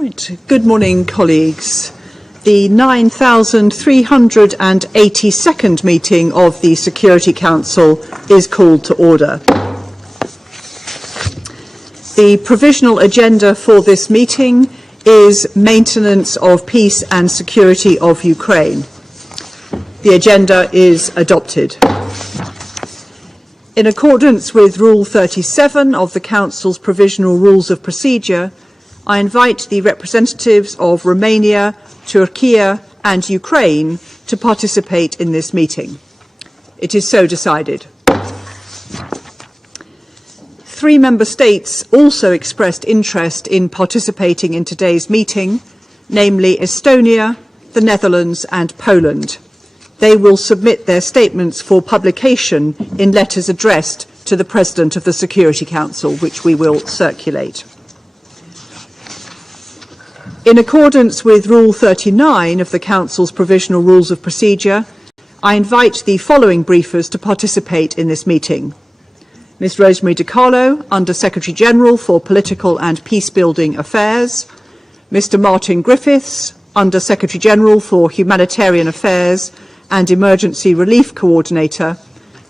Right. Good morning, colleagues. The 9,382nd meeting of the Security Council is called to order. The provisional agenda for this meeting is maintenance of peace and security of Ukraine. The agenda is adopted. In accordance with Rule 37 of the Council's Provisional Rules of Procedure, I invite the representatives of Romania, Turkey and Ukraine to participate in this meeting. It is so decided. 3 member states also expressed interest in participating in today's meeting, namely Estonia, the Netherlands and Poland. They will submit their statements for publication in letters addressed to the President of the Security Council, which we will circulate. In accordance with Rule 39 of the Council's Provisional Rules of Procedure, I invite the following briefers to participate in this meeting. Ms. Rosemary Di Carlo, Under Secretary-General for Political and Peacebuilding Affairs, Mr. Martin Griffiths, Under Secretary-General for Humanitarian Affairs and Emergency Relief Coordinator,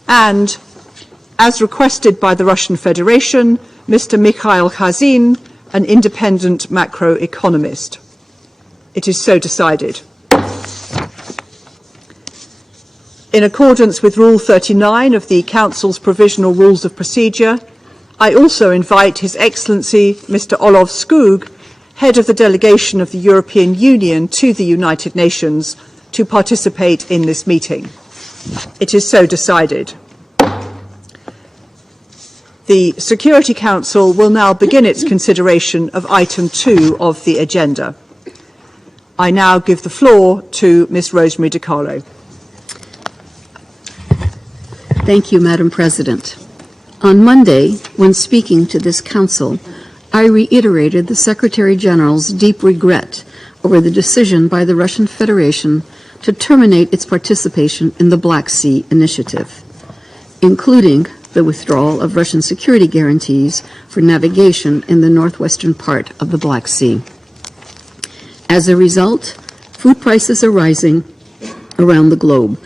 and, as requested by the Russian Federation, Mr. Mikhail Khazeen, an independent macroeconomist. It is so decided. In accordance with Rule 39 of the Council's Provisional Rules of Procedure, I also invite His Excellency Mr. Olof Skog, Head of the Delegation of the European Union to the United Nations, to participate in this meeting. It is so decided. The Security Council will now begin its consideration of item 2 of the agenda. I now give the floor to Ms. Rosemary Di Carlo. Thank you, Madam President. On Monday, when speaking to this Council, I reiterated the Secretary-General's deep regret over the decision by the Russian Federation to terminate its participation in the Black Sea Initiative, including the withdrawal of Russian security guarantees for navigation in the northwestern part of the Black Sea. As a result, food prices are rising around the globe,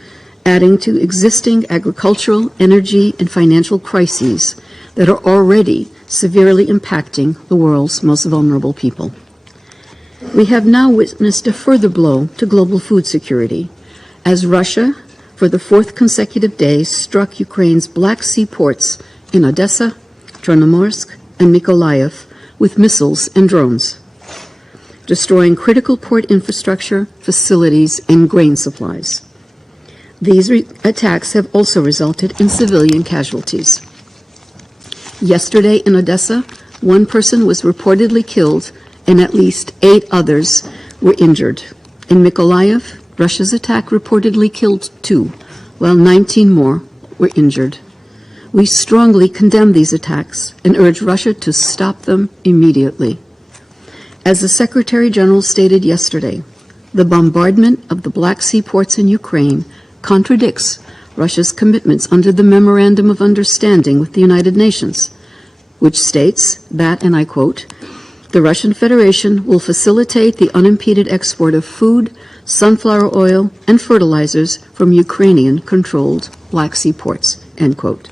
adding to existing agricultural, energy, and financial crises that are already severely impacting the world's most vulnerable people. We have now witnessed a further blow to global food security as Russia, for the 4th consecutive day, struck Ukraine's Black Sea ports in Odessa, Chernomorsk, and Mikhail with missiles and drones, destroying critical port infrastructure, facilities, and grain supplies. These attacks have also resulted in civilian casualties. Yesterday in Odessa, 1 person was reportedly killed and at least 8 others were injured. In Mikhail, Russia's attack reportedly killed 2, while 19 more were injured. We strongly condemn these attacks and urge Russia to stop them immediately. As the Secretary-General stated yesterday, the bombardment of the Black Sea ports in Ukraine contradicts Russia's commitments under the Memorandum of Understanding with the United Nations, which states that, and I quote, "The Russian Federation will facilitate the unimpeded export of food, sunflower oil, and fertilizers from Ukrainian-controlled Black Sea ports," end quote.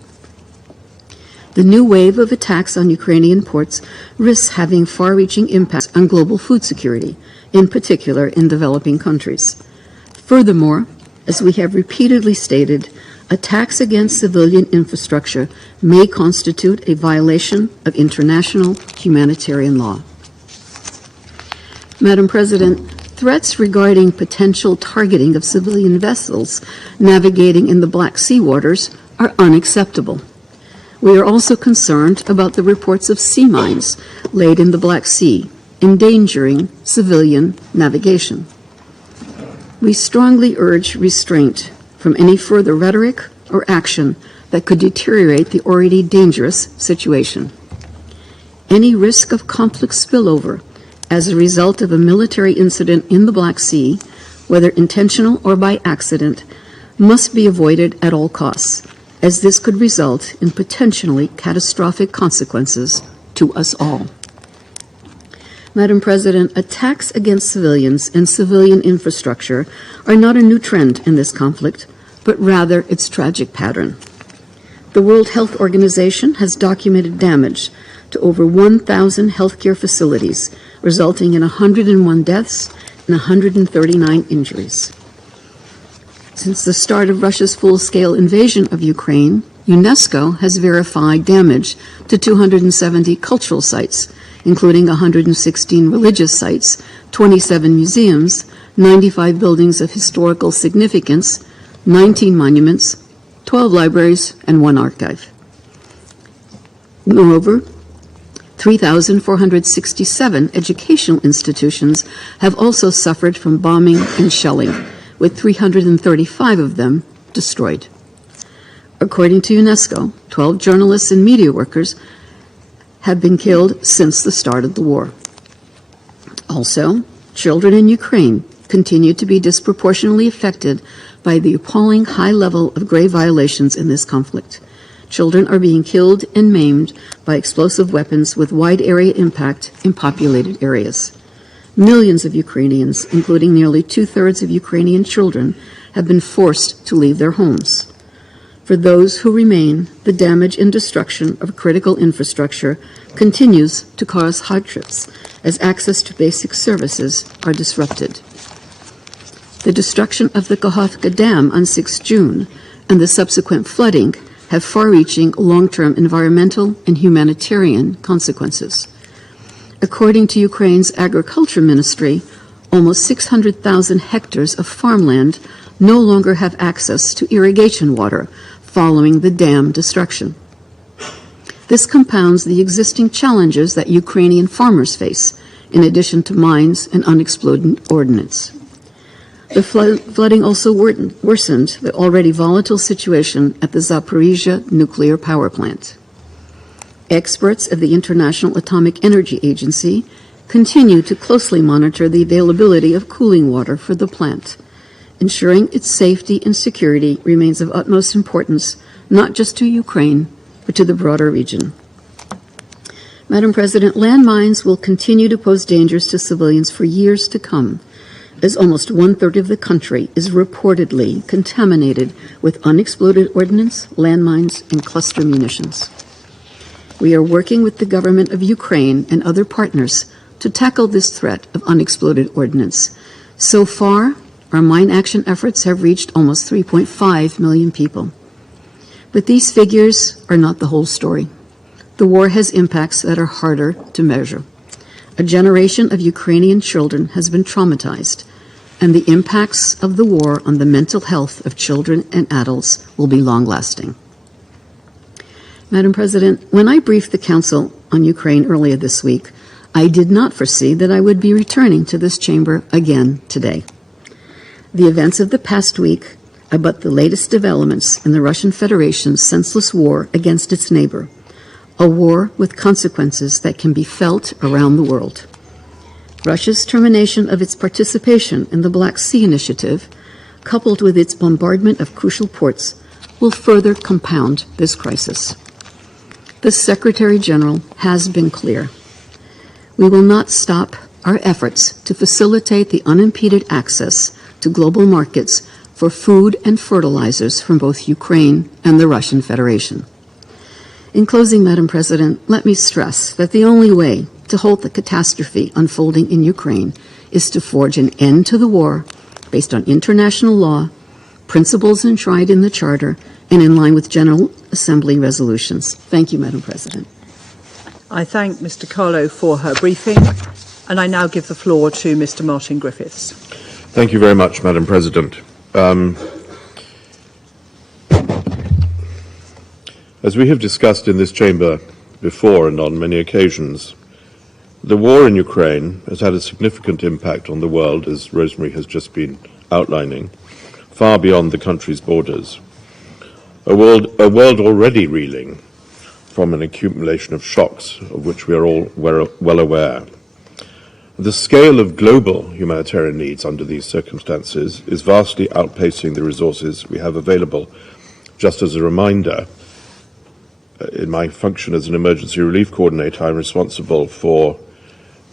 The new wave of attacks on Ukrainian ports risks having far-reaching impacts on global food security, in particular in developing countries. Furthermore, as we have repeatedly stated, attacks against civilian infrastructure may constitute a violation of international humanitarian law. Madam President, threats regarding potential targeting of civilian vessels navigating in the Black Sea waters are unacceptable. We are also concerned about the reports of sea mines laid in the Black Sea, endangering civilian navigation. We strongly urge restraint from any further rhetoric or action that could deteriorate the already dangerous situation. Any risk of conflict spillover as a result of a military incident in the Black Sea, whether intentional or by accident, must be avoided at all costs, as this could result in potentially catastrophic consequences to us all. Madam President, attacks against civilians and civilian infrastructure are not a new trend in this conflict, but rather its tragic pattern. The World Health Organization has documented damage to over 1,000 healthcare facilities, resulting in 101 deaths and 139 injuries. Since the start of Russia's full-scale invasion of Ukraine, UNESCO has verified damage to 270 cultural sites, including 116 religious sites, 27 museums, 95 buildings of historical significance, 19 monuments, 12 libraries, and 1 archive. Moreover, 3,467 educational institutions have also suffered from bombing and shelling, with 335 of them destroyed. According to UNESCO, 12 journalists and media workers have been killed since the start of the war. Also, children in Ukraine continue to be disproportionately affected by the appalling high level of grave violations in this conflict. Children are being killed and maimed by explosive weapons with wide area impact in populated areas. Millions of Ukrainians, including nearly 2/3 of Ukrainian children, have been forced to leave their homes. For those who remain, the damage and destruction of critical infrastructure continues to cause hardships as access to basic services are disrupted. The destruction of the Kakhovka Dam on 6 June and the subsequent flooding have far-reaching long-term environmental and humanitarian consequences. According to Ukraine's Agriculture Ministry, almost 600,000 hectares of farmland no longer have access to irrigation water following the dam destruction. This compounds the existing challenges that Ukrainian farmers face, in addition to mines and unexploded ordnance. The flooding also worsened the already volatile situation at the Zaporizhzhia nuclear power plant. Experts of the International Atomic Energy Agency continue to closely monitor the availability of cooling water for the plant. Ensuring its safety and security remains of utmost importance, not just to Ukraine, but to the broader region. Madam President, landmines will continue to pose dangers to civilians for years to come, as almost 1/3 of the country is reportedly contaminated with unexploded ordnance, landmines, and cluster munitions. We are working with the government of Ukraine and other partners to tackle this threat of unexploded ordnance. So far, our mine action efforts have reached almost 3.5 million people. But these figures are not the whole story. The war has impacts that are harder to measure. A generation of Ukrainian children has been traumatized, and the impacts of the war on the mental health of children and adults will be long-lasting. Madam President, when I briefed the Council on Ukraine earlier this week, I did not foresee that I would be returning to this chamber again today. The events of the past week are but the latest developments in the Russian Federation's senseless war against its neighbor, a war with consequences that can be felt around the world. Russia's termination of its participation in the Black Sea Initiative, coupled with its bombardment of crucial ports, will further compound this crisis. The Secretary General has been clear. We will not stop our efforts to facilitate the unimpeded access to global markets for food and fertilizers from both Ukraine and the Russian Federation. In closing, Madam President, let me stress that the only way to halt the catastrophe unfolding in Ukraine is to forge an end to the war based on international law, principles enshrined in the Charter, and in line with General Assembly resolutions. Thank you, Madam President. I thank Mr. Carlo for her briefing, and I now give the floor to Mr. Martin Griffiths. Thank you very much, Madam President. As we have discussed in this chamber before and on many occasions, the war in Ukraine has had a significant impact on the world, as Rosemary has just been outlining, far beyond the country's borders. A world already reeling from an accumulation of shocks, of which we are all well aware. The scale of global humanitarian needs under these circumstances is vastly outpacing the resources we have available. Just as a reminder, in my function as an emergency relief coordinator, I'm responsible for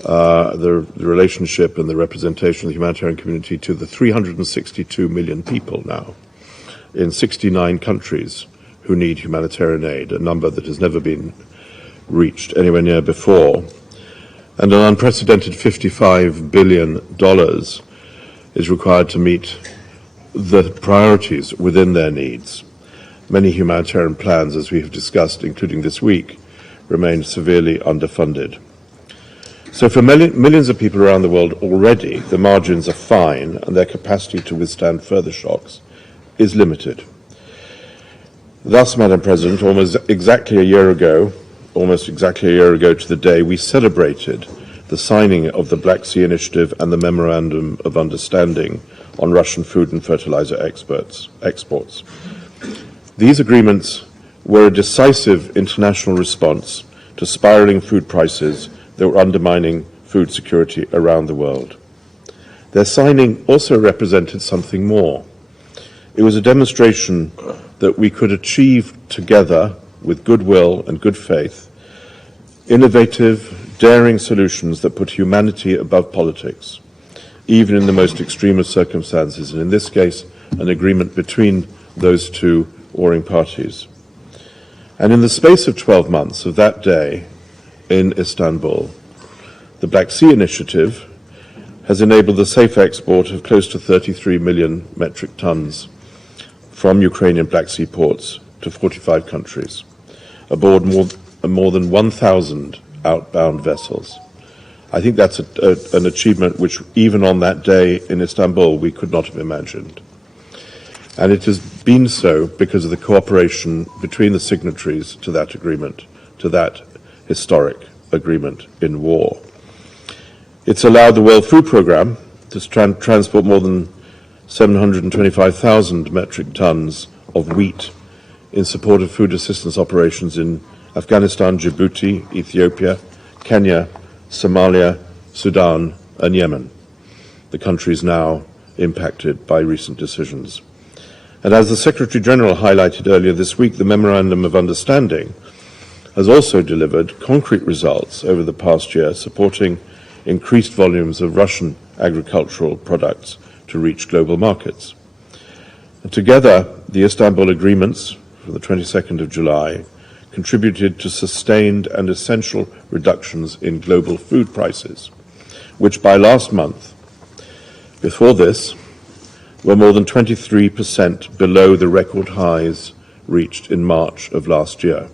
the relationship and the representation of the humanitarian community to the 362 million people now in 69 countries who need humanitarian aid, a number that has never been reached anywhere near before. And an unprecedented $55 billion is required to meet the priorities within their needs. Many humanitarian plans, as we have discussed, including this week, remain severely underfunded. So for millions of people around the world already, the margins are fine and their capacity to withstand further shocks is limited. Thus, Madam President, almost exactly a year ago to the day, we celebrated the signing of the Black Sea Initiative and the Memorandum of Understanding on Russian food and fertilizer exports. These agreements were a decisive international response to spiraling food prices that were undermining food security around the world. Their signing also represented something more. It was a demonstration that we could achieve together, with goodwill and good faith, innovative, daring solutions that put humanity above politics, even in the most extreme of circumstances, and in this case, an agreement between those two warring parties. And in the space of 12 months of that day in Istanbul, the Black Sea Initiative has enabled the safe export of close to 33 million metric tons from Ukrainian Black Sea ports to 45 countries, aboard more than 1,000 outbound vessels. I think that's an achievement which, even on that day in Istanbul, we could not have imagined. And it has been so because of the cooperation between the signatories to that agreement, to that historic agreement in war. It's allowed the World Food Programme to transport more than 725,000 metric tons of wheat in support of food assistance operations in Afghanistan, Djibouti, Ethiopia, Kenya, Somalia, Sudan, and Yemen, the countries now impacted by recent decisions. And as the Secretary-General highlighted earlier this week, the Memorandum of Understanding has also delivered concrete results over the past year, supporting increased volumes of Russian agricultural products to reach global markets. And together, the Istanbul agreements from the 22nd of July contributed to sustained and essential reductions in global food prices, which by last month, before this, were more than 23% below the record highs reached in March of last year.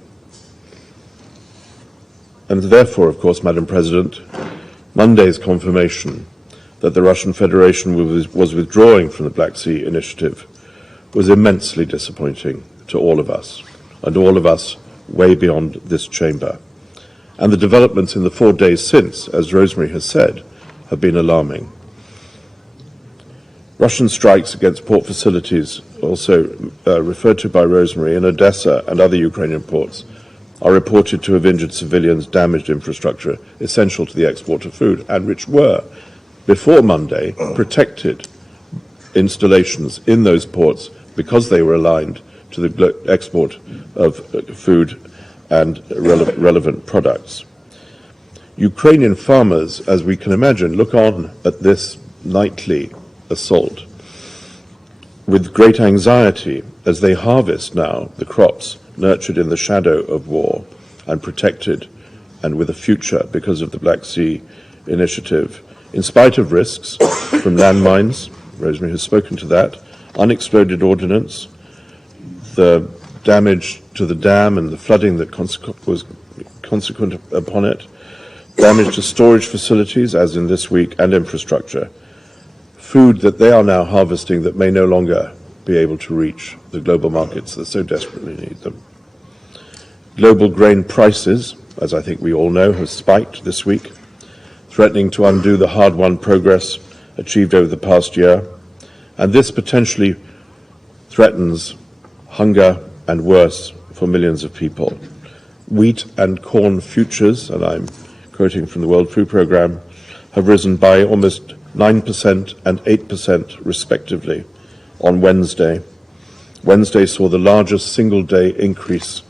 And therefore, of course, Madam President, Monday's confirmation that the Russian Federation was withdrawing from the Black Sea Initiative was immensely disappointing to all of us, and all of us way beyond this chamber. And the developments in the 4 days since, as Rosemary has said, have been alarming. Russian strikes against port facilities, also referred to by Rosemary, in Odessa and other Ukrainian ports, are reported to have injured civilians, damaged infrastructure essential to the export of food, and which were, before Monday, protected installations in those ports because they were aligned to the export of food and relevant products. Ukrainian farmers, as we can imagine, look on at this nightly assault with great anxiety as they harvest now the crops nurtured in the shadow of war and protected and with a future because of the Black Sea Initiative, in spite of risks from landmines, Rosemary has spoken to that, unexploded ordnance, the damage to the dam and the flooding that was consequent upon it, damage to storage facilities, as in this week, and infrastructure, food that they are now harvesting that may no longer be able to reach the global markets that so desperately need them. Global grain prices, as I think we all know, have spiked this week, threatening to undo the hard-won progress achieved over the past year, and this potentially threatens hunger and worse for millions of people. Wheat and corn futures, and I'm quoting from the World Food Programme, have risen by almost 9% and 8% respectively on Wednesday. Wednesday saw the largest single-day increase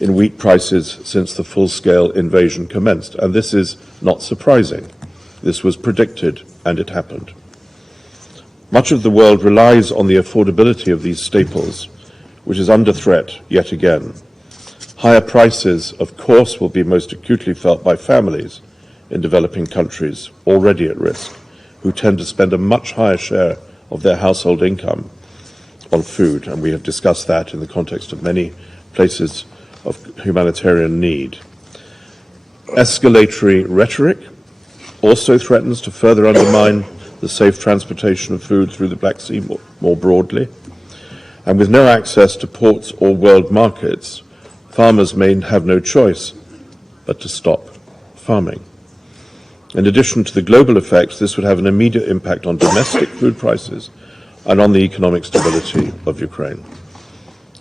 in wheat prices since the full-scale invasion commenced. And this is not surprising. This was predicted, and it happened. Much of the world relies on the affordability of these staples, which is under threat yet again. Higher prices, of course, will be most acutely felt by families in developing countries already at risk, who tend to spend a much higher share of their household income on food, and we have discussed that in the context of many places of humanitarian need. Escalatory rhetoric also threatens to further undermine the safe transportation of food through the Black Sea more broadly. And with no access to ports or world markets, farmers may have no choice but to stop farming. In addition to the global effects, this would have an immediate impact on domestic food prices and on the economic stability of Ukraine.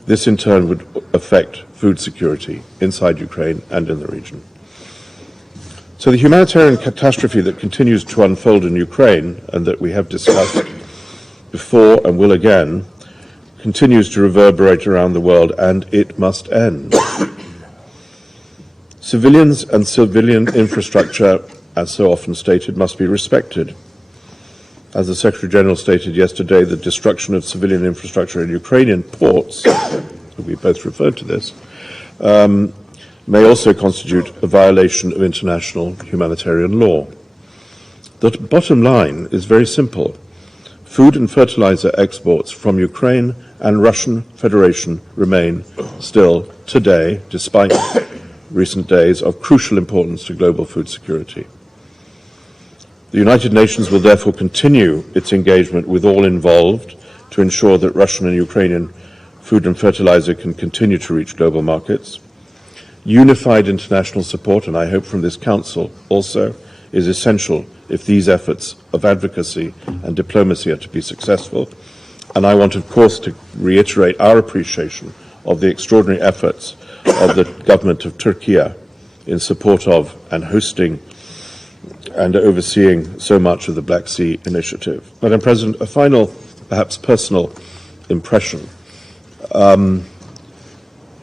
This in turn would affect food security inside Ukraine and in the region. So the humanitarian catastrophe that continues to unfold in Ukraine, and that we have discussed before and will again, continues to reverberate around the world, and it must end. Civilians and civilian infrastructure, as so often stated, must be respected. As the Secretary General stated yesterday, the destruction of civilian infrastructure in Ukrainian ports, we both referred to this, may also constitute a violation of international humanitarian law. The bottom line is very simple. Food and fertilizer exports from Ukraine and Russian Federation remain still today, despite recent days, of crucial importance to global food security. The United Nations will therefore continue its engagement with all involved to ensure that Russian and Ukrainian food and fertilizer can continue to reach global markets. Unified international support, and I hope from this Council also, is essential if these efforts of advocacy and diplomacy are to be successful. And I want, of course, to reiterate our appreciation of the extraordinary efforts of the government of Turkey in support of and hosting and overseeing so much of the Black Sea Initiative. Madam President, a final, perhaps personal impression.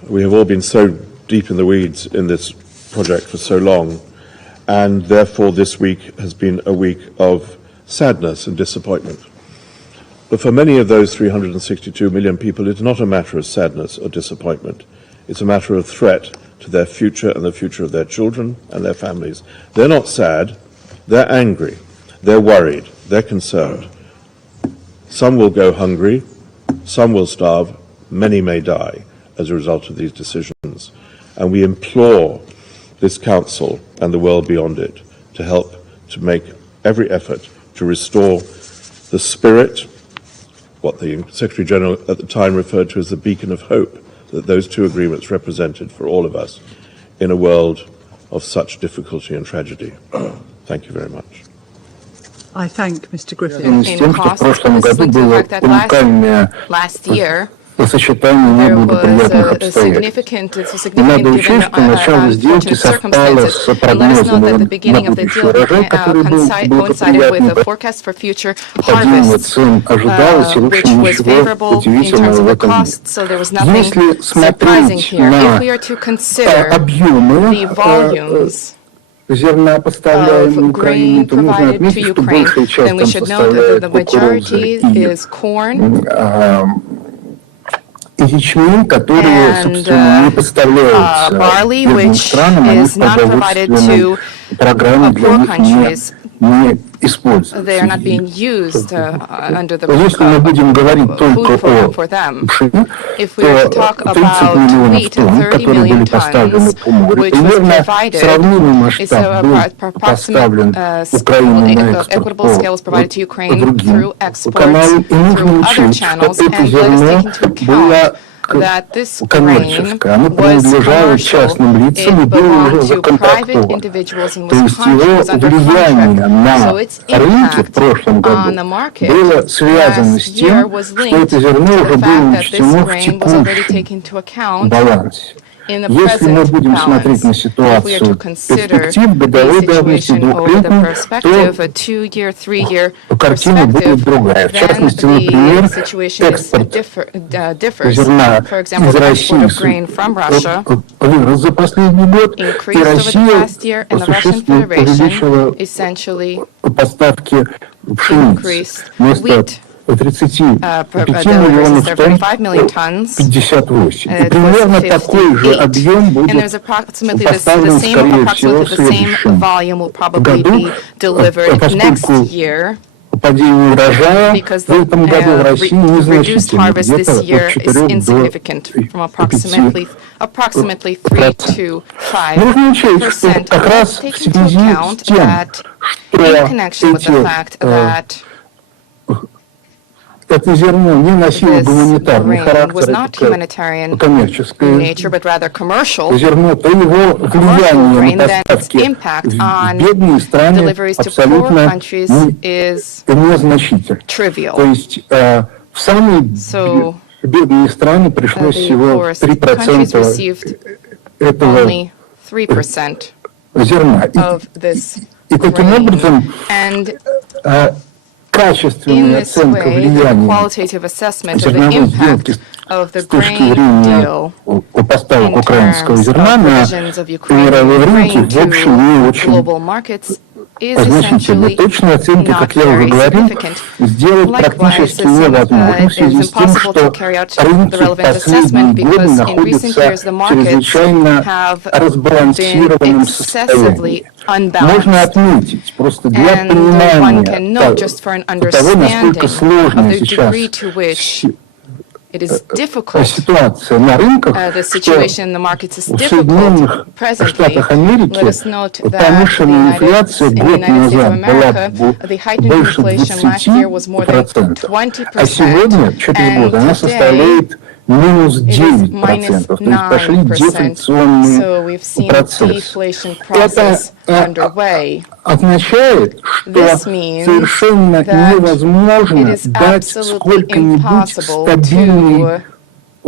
We have all been so deep in the weeds in this project for so long, and therefore this week has been a week of sadness and disappointment. But for many of those 362 million people, it's not a matter of sadness or disappointment. It's a matter of threat to their future and the future of their children and their families. They're not sad, they're angry, they're worried, they're concerned. Some will go hungry, some will starve, many may die as a result of these decisions. And we implore this Council and the world beyond it to help to make every effort to restore the spirit, what the Secretary General at the time referred to as the beacon of hope, that those two agreements represented for all of us in a world of such difficulty and tragedy. Thank you very much. I thank Mr. Griffiths. In cost, this is linked to the fact that last year there was a significant given unfortunate circumstances. And let us know that the beginning of the deal coincided with a forecast for future harvests, which was favorable in terms of the costs, so there was nothing surprising here. If we are to consider the volumes of grain provided to Ukraine, then we should note that the majority is corn, and barley, which is not provided to poor countries. They are not being used under the food program for them. If we were to talk about wheat, 30 million tons, which was provided, is approximate equitable scale was provided to Ukraine through exports, through other channels, and let us take into account that this grain was commercial. It belonged to private individuals and was under contract. So its impact on the market last year was linked to the fact that this grain was already taken into account in the Если мы present будем смотреть на balance. If we are to ситуацию consider перспектив the годовой давности situation over the двухлетней, perspective, a 2-year, 3-year то картина будет perspective, другая. В then частности, the например, situation is экспорт differs. зерна For example, из the export России of grain from Russia вырос за последний год, и increased over the Россия past year, and the Russian существенно Federation увеличила essentially поставки пшеницы increased вместо wheat 35 deliveries миллионов instead of тонн 35 million tons. 58. И It was примерно такой же 58. объем And будет there's approximately поставлен, скорее всего, в the same следующем volume will probably году, be delivered next поскольку year. падение урожая Because в этом году в России reduced незначительно, harvest где-то this year от is 4 до insignificant, from approximately 3 to 5%. Нужно учесть, что как раз в Take into связи account с тем, that что in connection with the fact that это зерно не носило this гуманитарный grain was характер, not humanitarian коммерческое in nature, but rather commercial зерно, то его влияние grain, на then its поставки impact в on бедные страны deliveries to poor абсолютно countries is незначительно. trivial. То есть в самые So, бедные страны пришлось the всего poorest countries 3% received этого only 3% зерна. of this И таким grain. образом And in качественная this оценка way, the влияния qualitative assessment of the зерновой сделки impact of the с точки grain зрения deal поставок in украинского terms зерна of на provisions of Ukrainian мировые рынки grain в общем не to очень global markets is значительно. essentially Точные оценки, not как я уже very говорил, significant. сделать Likewise, практически невозможно в it связи is с тем, impossible to что carry out the рынки в relevant последние assessment годы because in recent находятся years the в markets чрезвычайно have been разбалансированном excessively состоянии. Можно unbalanced. отметить, просто для And one понимания can note, just for an того, насколько understanding of сложная the сейчас degree to which it is difficult, ситуация на рынках, the что situation in the markets is в difficult Соединенных presently. Штатах Let Америки us note that промышленная инфляция in the год United States of назад была America, the heightened больше inflation last year was more than 20%, 20%, а сегодня, 4 and года, она today составляет минус it is 9%, то есть пошли 9%. дефляционные So we've seen процессы. deflation process underway. Означает, что This means совершенно that невозможно it is дать absolutely сколько-нибудь impossible стабильный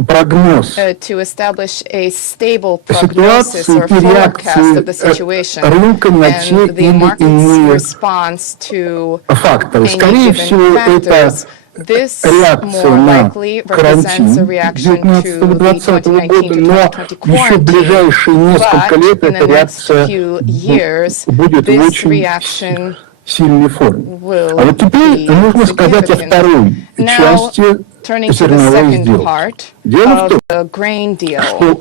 прогноз to establish a stable prognosis ситуации or и forecast of the реакции situation рынка на те and the или market's иные response to факторы. any Скорее всего, given это factors. This реакция more на likely represents a карантин reaction to the 19-20 года, 2019 to но 2020 еще в quarantine, ближайшие несколько but лет in эта the next реакция few years, будет в this очень reaction сильной форме. will А вот теперь be нужно сказать о significant. второй Now, части turning to the зерновой second сделки. part Дело в of том, the grain deal, что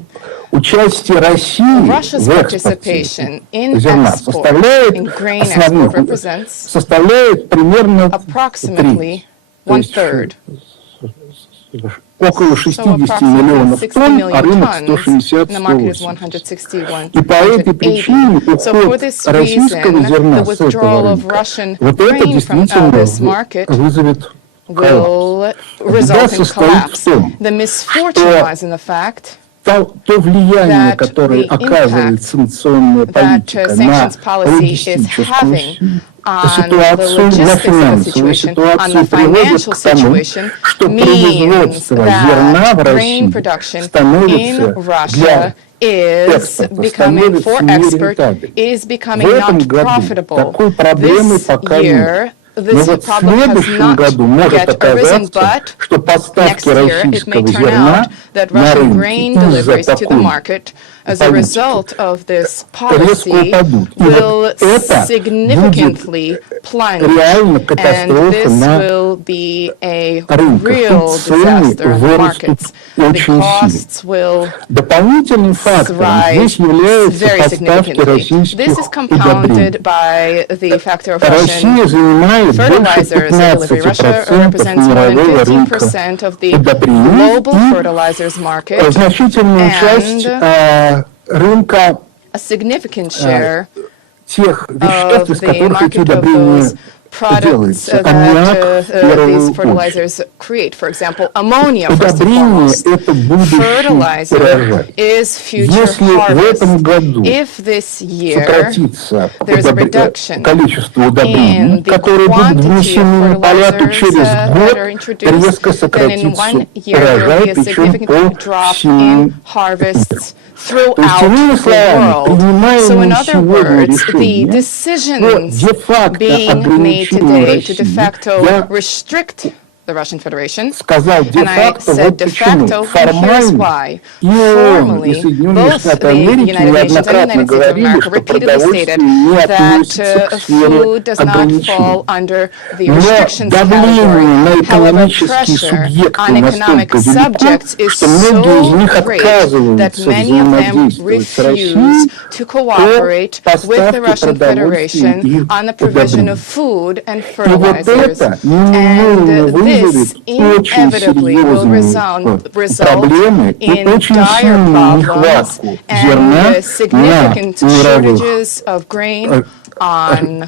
участие России Russia's в экспорте participation in зерна export, составляет in grain export, represents составляет примерно approximately one-third. Около So 60 approximately миллионов 60 тонн, а million рынок tons, and the market is 160-180. 160, И по этой причине 180. So for уход this российского reason, зерна the с этого withdrawal of рынка, Russian вот это grain from действительно this market вызовет коллапс. will result in состоит collapse. в том, The misfortune lies in the fact то влияние, that которое the оказывает impact санкционная that политика на sanctions policy is логистическую having on the ситуацию, на logistics of the финансовую situation, on ситуацию the приводит financial к тому, situation, что means производство зерна в that России grain production in становится Russia для is экспорта becoming, for становится export, нерентабельным. is В becoming этом not году profitable. такой проблемы This пока нет. year, Но this вот в problem has следующем not году может yet arisen, оказаться, but что поставки next year it may российского turn зерна out that на Russian рынке grain из-за deliveries to the такой market as a политики result of this резко policy упадут. И will вот это significantly будет plunge, реально and катастрофа this на will be a рынках. real Тут цены disaster in the вырастут markets. The очень costs сильно. will Дополнительным фактором здесь rise являются very поставки significantly. российских This is удобрений. compounded by the factor of Россия Russian занимает больше fertilizers delivery. Russia 15% represents more than мирового рынка 15% of the удобрений global fertilizers market, и значительную часть рынка a significant share тех веществ, of из the которых эти market of удобрения those products делается? that Аммиак в первую these fertilizers очередь. create. For example, ammonia, first and Удобрение foremost. – это будущий Fertilizer урожай. is future Если в этом harvest. году If this year сократится there's a reduction количество удобрений, in the которые будут quantity of внесены на поля, то fertilizers через that год are introduced, резко then in сократится 1 year there will урожай, be a причем по significant drop всему in harvests То есть, throughout иными the словами, world. So in принимаемые other сегодня words, the решения по decisions де-факто being made ограничению today to de России, facto я restrict the Russian Federation, сказал and I де-факто, said вот de почему. facto, and here's Формально why. и ООН, и Formally, Соединенные both Штаты the Америки United Nations and the неоднократно United States of говорили, America что repeatedly stated продовольствие не that относится к сфере food does not ограничений. fall under the Но restrictions давление category. на However, экономические pressure субъекты on economic настолько велико, subjects is что многие из so них great that отказываются many of them взаимодействовать с Россией refuse to cooperate по with the поставке Russian продовольствия Federation и on the provision удобрений. of food and И вот fertilizers. это неминуемо And вызовет this очень inevitably will серьезные result проблемы и in очень dire сильную problems нехватку and зерна на significant мировых shortages of grain on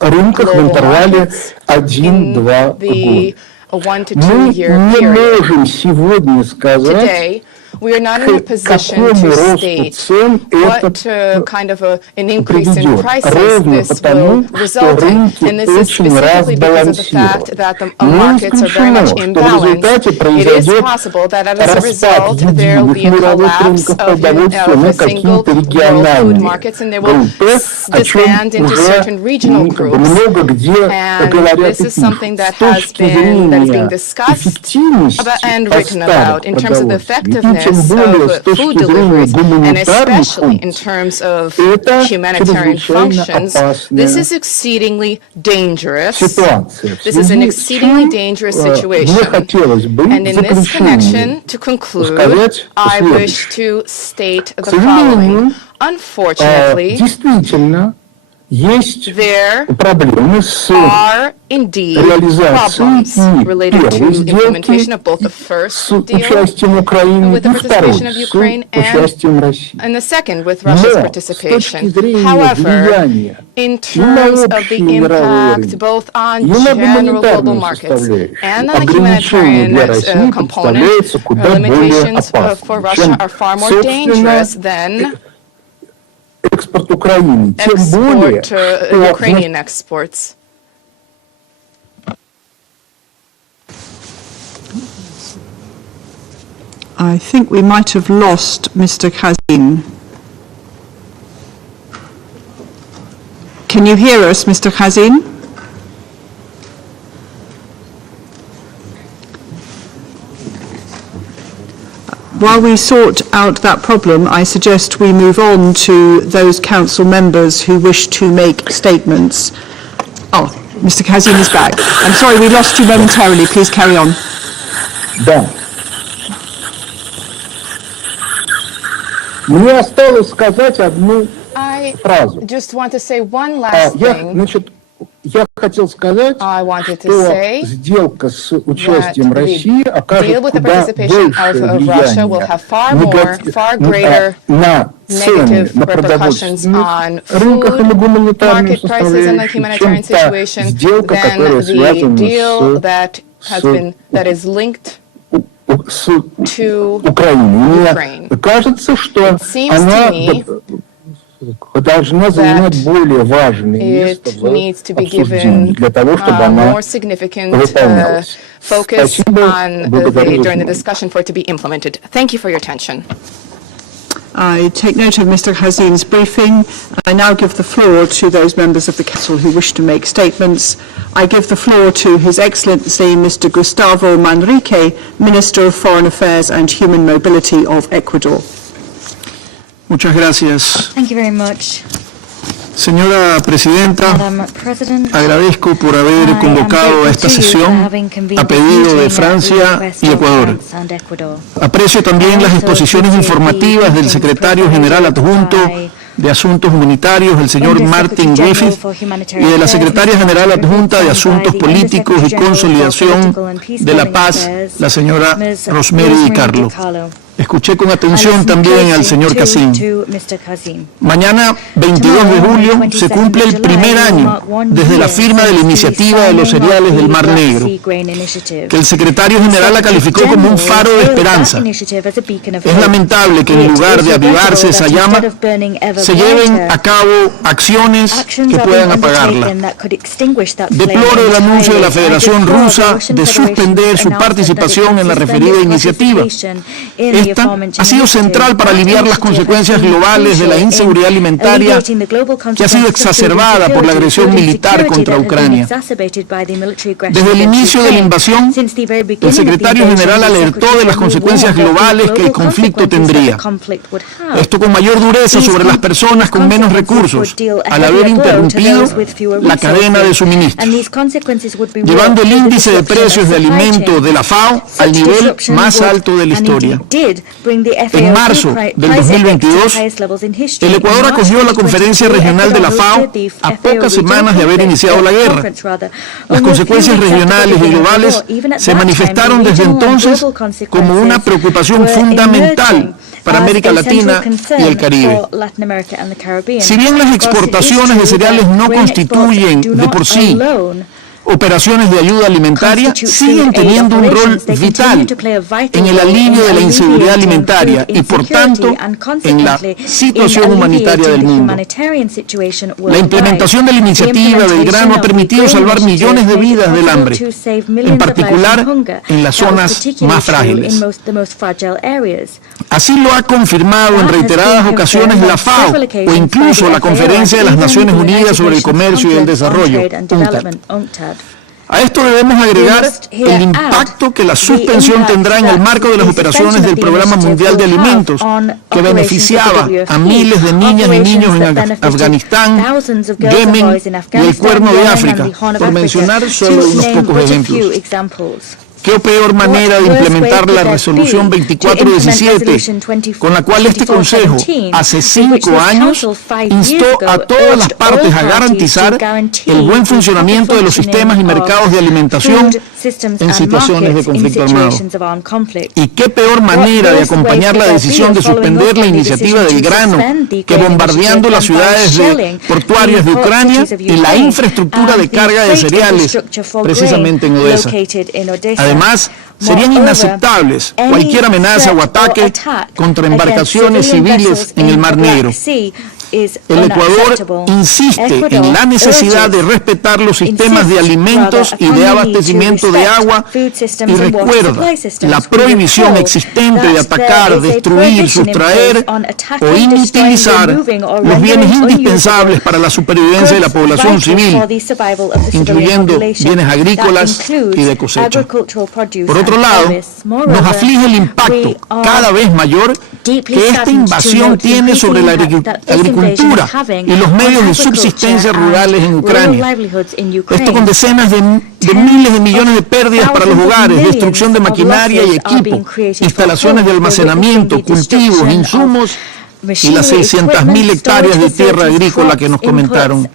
рынках в global интервале markets 1-2 in the года. 1 to Мы 2 year не period. можем сегодня сказать, Today, we are not in a к position какому to росту state цен это what kind of an increase in приведет. prices Ровно this will потому, что result in. рынки And this is очень specifically because of the fact разбалансированы. that the Не markets are very исключено, much что в imbalanced. результате It is произойдет possible that as a распад result there will единых be a мировых collapse рынков of продовольствия на single какие-то world food региональные markets, and they will группы, о чем disband into certain уже regional groups. много где And говорят this и is something пишут. that С точки is being зрения discussed эффективности and written поставок about in terms of the продовольствия, и тем effectiveness более с of точки food зрения deliveries, and гуманитарных especially in функций, terms of это humanitarian чрезвычайно functions, опасная this is exceedingly dangerous. ситуация. This is an exceedingly dangerous Мне situation. хотелось бы And в in this заключение connection, to conclude, сказать I wish следующее. to state К the сожалению, following. Unfortunately, действительно есть there проблемы с are indeed problems реализацией related первой to implementation сделки of both the с first deal участием Украины with the и второй participation of Ukraine с участием России. and the second with Russia's Но participation. с точки зрения However, влияния in и на terms of the общий мировой impact рынок, both on и на general global гуманитарную markets составляющую, and on the ограничения humanitarian для России component, представляются куда более limitations for опасными, Russia чем, are far more собственно, dangerous than экспорт Украины. Тем более, export Ukrainian exports. I think we might have lost Mr. Khazeen. Can you hear us, Mr. Khazeen? While we sort out that problem, I suggest we move on to those council members who wish to make statements. Oh, Mr. Khazeen is back. I'm sorry, we lost you momentarily. Please carry on. Да. Мне осталось сказать одну I фразу. just want to say one last thing. Значит, я хотел сказать, I wanted to что say сделка с участием that России deal окажет with the куда participation большее of Russia will have far greater на цены, negative на repercussions on продовольственных рынках и на food, гуманитарную market prices and the humanitarian составляющую, чем та situation сделка, than которая the связана deal that is linked с to Украиной. Ukraine. Мне кажется, что It seems to она me должна занимать более важное место it в needs to be обсуждении, given для того, чтобы она more significant выполнялась. focus Спасибо, on благодарю за during the внимание. discussion for it to be implemented. Thank you for your attention. I take note of Mr. Khazeen's briefing. I now give the floor to those members of the Council who wish to make statements. I give the floor to His Excellency Mr. Gustavo Manrique, Minister of Foreign Affairs and Human Mobility of Ecuador. Muchas gracias. Thank you very much, Señora Presidenta, Madam President. agradezco por haber I am convocado a esta grateful to you for sesión having convened a this pedido de meeting at the Francia request y of Ecuador. France and Ecuador. Aprecio también las exposiciones informativas del secretario general adjunto de Asuntos Humanitarios, el señor Martin Griffiths, y de la secretaria general adjunta de Asuntos Políticos y Consolidación de la Paz, la señora Rosemary Carlo. Escuché con atención también al señor Khazeen. Mañana, 22 de julio, se cumple el primer año desde la firma de la iniciativa de los cereales del Mar Negro, que el secretario general la calificó como un faro de esperanza. Es lamentable que en lugar de avivarse esa llama, se lleven a cabo acciones que puedan apagarla. Deploro el anuncio de la Federación Rusa de suspender su participación en la referida iniciativa. Esta ha sido central para aliviar las consecuencias globales de la inseguridad alimentaria que ha sido exacerbada por la agresión militar contra Ucrania. Desde el inicio de la invasión, el secretario general alertó de las consecuencias globales que el conflicto tendría. Esto con mayor dureza sobre las personas con menos recursos, al haber interrumpido la cadena de suministro, llevando el índice de precios de alimentos de la FAO al nivel más alto de la historia. En marzo del 2022, el Ecuador acogió la conferencia regional de la FAO a pocas semanas de haber iniciado la guerra. Las consecuencias regionales y globales se manifestaron desde entonces como una preocupación fundamental para América Latina y el Caribe. Si bien las exportaciones de cereales no constituyen de por sí operaciones de ayuda alimentaria, siguen teniendo un rol vital en el alivio de la inseguridad alimentaria y, por tanto, en la situación humanitaria del mundo. La implementación de la iniciativa del grano ha permitido salvar millones de vidas del hambre, en particular en las zonas más frágiles. Así lo ha confirmado en reiteradas ocasiones la FAO o incluso la Conferencia de las Naciones Unidas sobre el Comercio y el Desarrollo, UNCTAD. A esto debemos agregar el impacto que la suspensión tendrá en el marco de las operaciones del Programa Mundial de Alimentos, que beneficiaba a miles de niñas y niños en Afganistán, Yemen y el Cuerno de África, por mencionar solo unos pocos ejemplos. ¿Qué peor manera de implementar la resolución 2417, con la cual este Consejo, hace 5 años, instó a todas las partes a garantizar el buen funcionamiento de los sistemas y mercados de alimentación en situaciones de conflicto armado? ¿Y qué peor manera de acompañar la decisión de suspender la iniciativa del grano que bombardeando las ciudades portuarias de Ucrania y la infraestructura de carga de cereales, precisamente en Odessa? Además, serían inaceptables cualquier amenaza o ataque contra embarcaciones civiles en el Mar Negro. El Ecuador insiste en la necesidad de respetar los sistemas de alimentos y de abastecimiento de agua y recuerda la prohibición existente de atacar, destruir, sustraer o inutilizar los bienes indispensables para la supervivencia de la población civil, incluyendo bienes agrícolas y de cosecha. Por otro lado, nos aflige el impacto cada vez mayor que esta invasión tiene sobre la agricultura y los medios de subsistencia rurales en Ucrania. Esto con decenas de miles de millones de pérdidas para los hogares, destrucción de maquinaria y equipo, instalaciones de almacenamiento, cultivos, insumos y las 600.000 hectáreas de tierra agrícola que nos comentaron.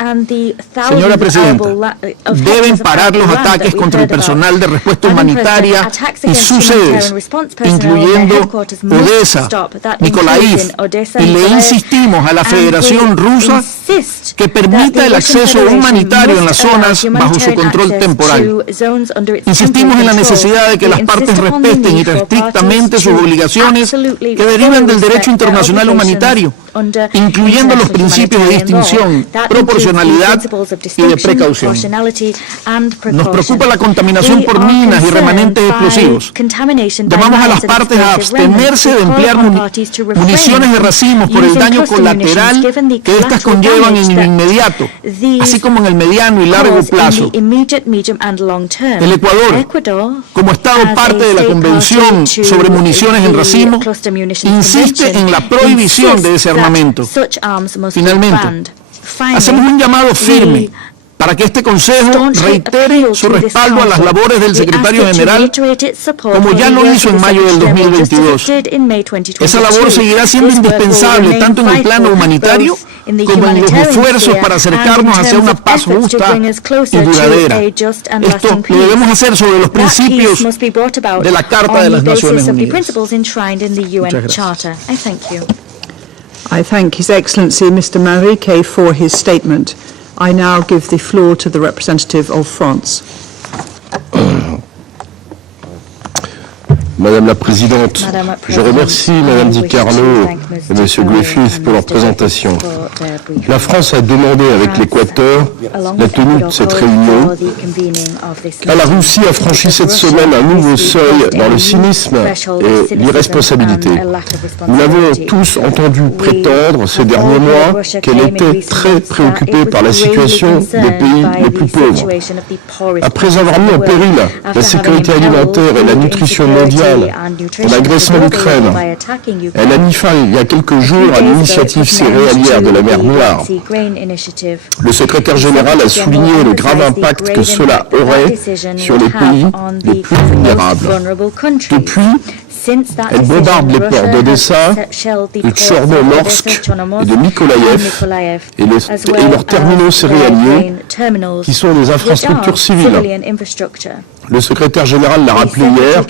Señora Presidenta, deben parar los ataques contra el personal de respuesta humanitaria y sus sedes, incluyendo Odessa, Mikhail, y le insistimos a la Federación Rusa que permita el acceso humanitario en las zonas bajo su control temporal. Insistimos en la necesidad de que las partes respeten estrictamente sus obligaciones que derivan del derecho internacional humanitario, incluyendo los principios de distinción, proporcionalidad y de precaución. Nos preocupa la contaminación por minas y remanentes explosivos. Llamamos a las partes a abstenerse de emplear municiones de racimos por el daño colateral que éstas conllevan en el inmediato, así como en el mediano y largo plazo. El Ecuador, como Estado parte de la Convención sobre municiones en racimo, insiste en la prohibición de ese armamento. Finalmente, hacemos un llamado firme para que este Consejo reitere su respaldo a las labores del Secretario General, como ya lo hizo en mayo del 2022. Esa labor seguirá siendo indispensable tanto en el plano humanitario como en los esfuerzos para acercarnos hacia una paz justa y duradera. Esto lo debemos hacer sobre los principios de la Carta de las Naciones Unidas. Muchas gracias. I thank His Excellency Mr. Manrique for his statement. I now give the floor to the representative of France. Madame la Présidente, je remercie Madame Di Carlo et Monsieur Griffiths pour leur présentation. La France a demandé avec l'Équateur la tenue de cette réunion. La Russie a franchi cette semaine un nouveau seuil dans le cynisme et l'irresponsabilité. Nous l'avons tous entendu prétendre ces derniers mois qu'elle était très préoccupée par la situation des pays les plus pauvres. Après avoir mis en péril la sécurité alimentaire et la nutrition mondiale en agressant l'Ukraine, elle a mis fin il y a quelques jours à l'initiative céréalière de la mer Noire. Le secrétaire général a souligné le grave impact que cela aurait sur les pays les plus vulnérables. Depuis, elle bombarde les ports d'Odessa, de Tchornomorsk et de Mikolaïev et leurs terminaux céréaliers qui sont des infrastructures civiles. Le secrétaire général l'a rappelé hier,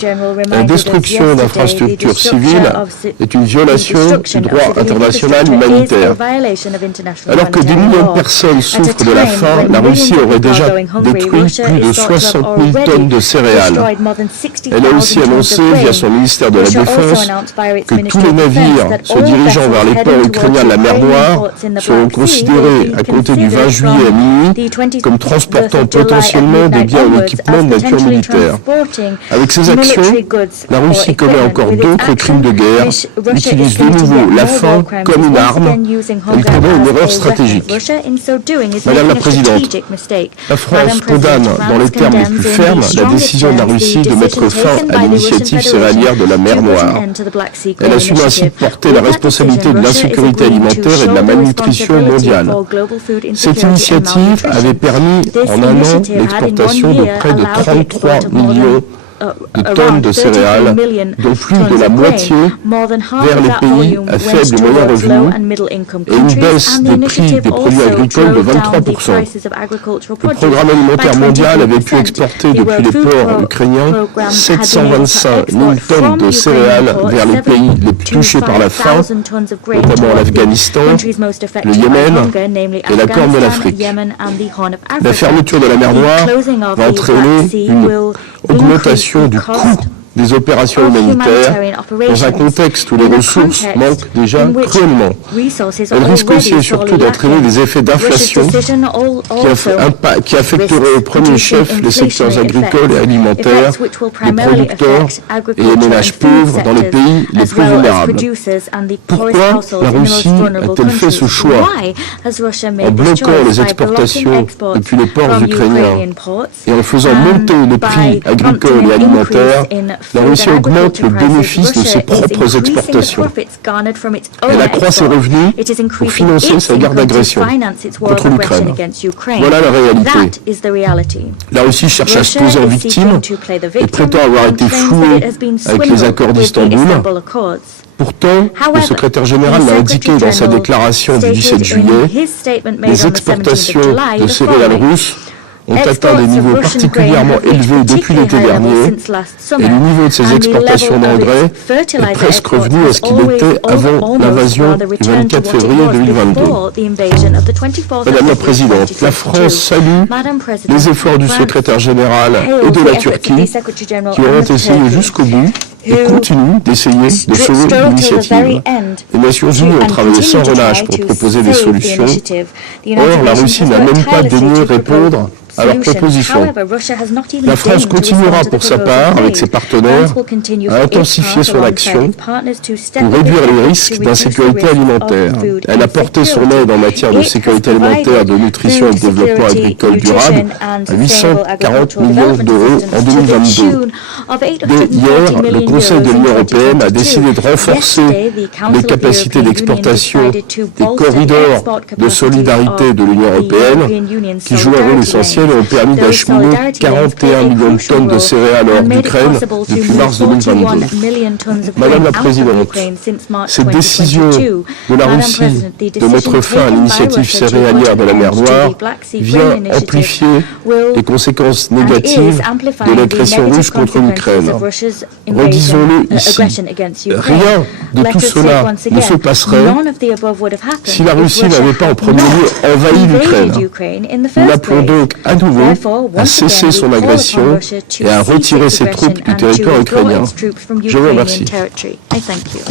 la destruction d'infrastructures civiles est une violation du droit international humanitaire. Alors que des millions de personnes souffrent de la faim, la Russie aurait déjà détruit plus de 60 000 tonnes de céréales. Elle a aussi annoncé, via son ministère de la Défense, que tous les navires se dirigeant vers les ports ukrainiens de la mer Noire seront considérés à compter du 20 juillet à minuit comme transportant potentiellement des biens ou équipements de nature militaire. Avec ces actions, la Russie commet encore d'autres crimes de guerre, utilise de nouveau la faim comme une arme, elle commet une erreur stratégique. Madame la Présidente, la France condamne dans les termes les plus fermes la décision de la Russie de mettre fin à l'initiative céréalière de la mer Noire. Elle assume ainsi de porter la responsabilité de l'insécurité alimentaire et de la malnutrition mondiale. Cette initiative avait permis en un an l'exportation de près de 33 millions de tonnes de céréales, dont plus de la moitié vers les pays à faible et moyen revenu, et une baisse des prix des produits agricoles de 23%. Le programme alimentaire mondial avait pu exporter depuis les ports ukrainiens 725 000 tonnes de céréales vers les pays les plus touchés par la faim, notamment l'Afghanistan, le Yémen et la Corne de l'Afrique. La fermeture de la mer Noire va entraîner une augmentation du coût des opérations humanitaires dans un contexte où les ressources manquent déjà cruellement. Elle risque aussi et surtout d'entraîner des effets d'inflation qui affecteraient au premier chef les secteurs agricoles et alimentaires, les producteurs et les ménages pauvres dans les pays les plus vulnérables. Pourquoi la Russie a-t-elle fait ce choix? En bloquant les exportations depuis les ports ukrainiens et en faisant monter les prix agricoles et alimentaires, la Russie augmente le bénéfice de ses propres exportations. Elle accroît ses revenus pour financer sa guerre d'agression contre l'Ukraine. Voilà la réalité. La Russie cherche à se poser en victime et prétend avoir été flouée avec les accords d'Istanbul. Pourtant, le secrétaire général l'a indiqué dans sa déclaration du 17 juillet, les exportations de céréales russes ont atteint des niveaux particulièrement élevés depuis l'été dernier et le niveau de ces exportations d'engrais est presque revenu à ce qu'il était avant l'invasion du 24 février 2022. Madame la Présidente, la France salue les efforts du secrétaire général et de la Turquie qui ont essayé jusqu'au bout et continuent d'essayer de sauver l'initiative. Les Nations Unies ont travaillé sans relâche pour proposer des solutions. Or, la Russie n'a même pas daigné répondre à leur proposition. La France continuera pour sa part, avec ses partenaires, à intensifier son action pour réduire les risques d'insécurité alimentaire. Elle a porté son aide en matière de sécurité alimentaire, de nutrition et de développement agricole durable à 840 millions d'euros en 2022. Dès hier, le Conseil de l'Union européenne a décidé de renforcer les capacités d'exportation des corridors de solidarité de l'Union européenne qui jouent un rôle essentiel et ont permis d'acheminer 41 millions de tonnes de céréales hors d'Ukraine depuis mars 2022. Madame la Présidente, cette décision de la Russie de mettre fin à l'initiative céréalière de la mer Noire vient amplifier les conséquences négatives de l'agression russe contre l'Ukraine. Redisons-le ici, rien de tout cela ne se passerait si la Russie n'avait pas en premier lieu envahi l'Ukraine. Nous l'appelons donc à nouveau à cesser son agression et à retirer ses troupes du territoire ukrainien. Je vous remercie.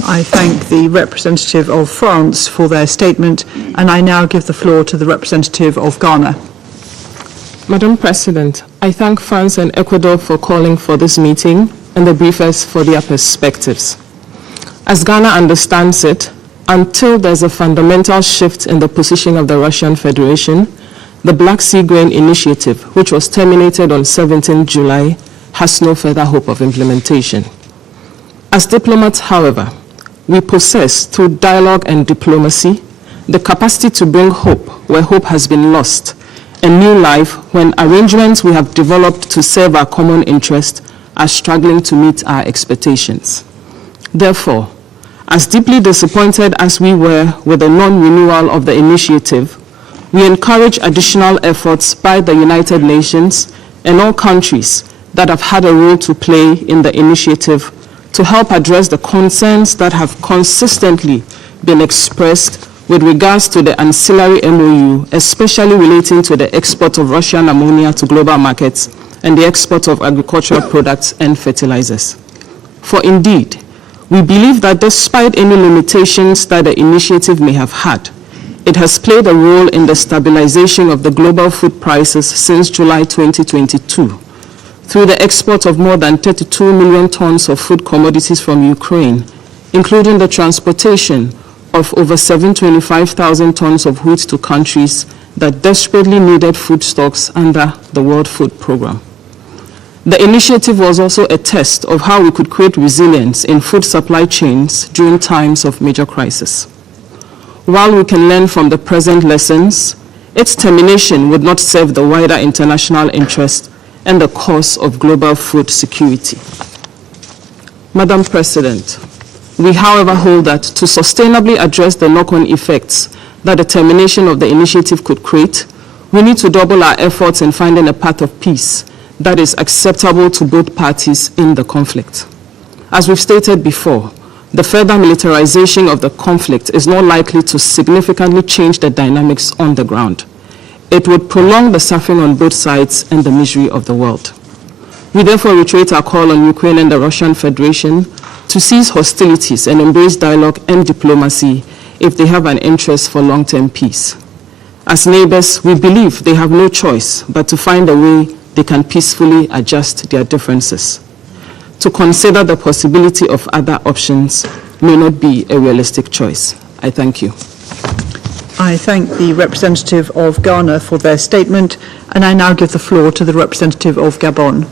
I thank the representative of France for their statement, and I now give the floor to the representative of Ghana. Madam President, I thank France and Ecuador for calling for this meeting and the briefers for their perspectives. As Ghana understands it, until there's a fundamental shift in the position of the Russian Federation, the Black Sea Grain Initiative, which was terminated on 17 July, has no further hope of implementation. As diplomats, however, we possess, through dialogue and diplomacy, the capacity to bring hope where hope has been lost, and new life when arrangements we have developed to serve our common interest are struggling to meet our expectations. Therefore, as deeply disappointed as we were with the non-renewal of the initiative, we encourage additional efforts by the United Nations and all countries that have had a role to play in the initiative to help address the concerns that have consistently been expressed with regards to the ancillary MOU, especially relating to the export of Russian ammonia to global markets and the export of agricultural products and fertilizers. For indeed, we believe that despite any limitations that the initiative may have had, it has played a role in the stabilization of the global food prices since July 2022, through the export of more than 32 million tons of food commodities from Ukraine, including the transportation of over 725,000 tons of wheat to countries that desperately needed food stocks under the World Food Programme. The initiative was also a test of how we could create resilience in food supply chains during times of major crisis. While we can learn from the present lessons, its termination would not serve the wider international interest and the cause of global food security. Madam President, we, however, hold that to sustainably address the knock-on effects that the termination of the initiative could create, we need to double our efforts in finding a path of peace that is acceptable to both parties in the conflict. As we've stated before, the further militarization of the conflict is not likely to significantly change the dynamics on the ground. It would prolong the suffering on both sides and the misery of the world. We therefore reiterate our call on Ukraine and the Russian Federation to cease hostilities and embrace dialogue and diplomacy if they have an interest for long-term peace. As neighbors, we believe they have no choice but to find a way they can peacefully adjust their differences. To consider the possibility of other options may not be a realistic choice. I thank you. I thank the representative of Ghana for their statement, and I now give the floor to the representative of Gabon.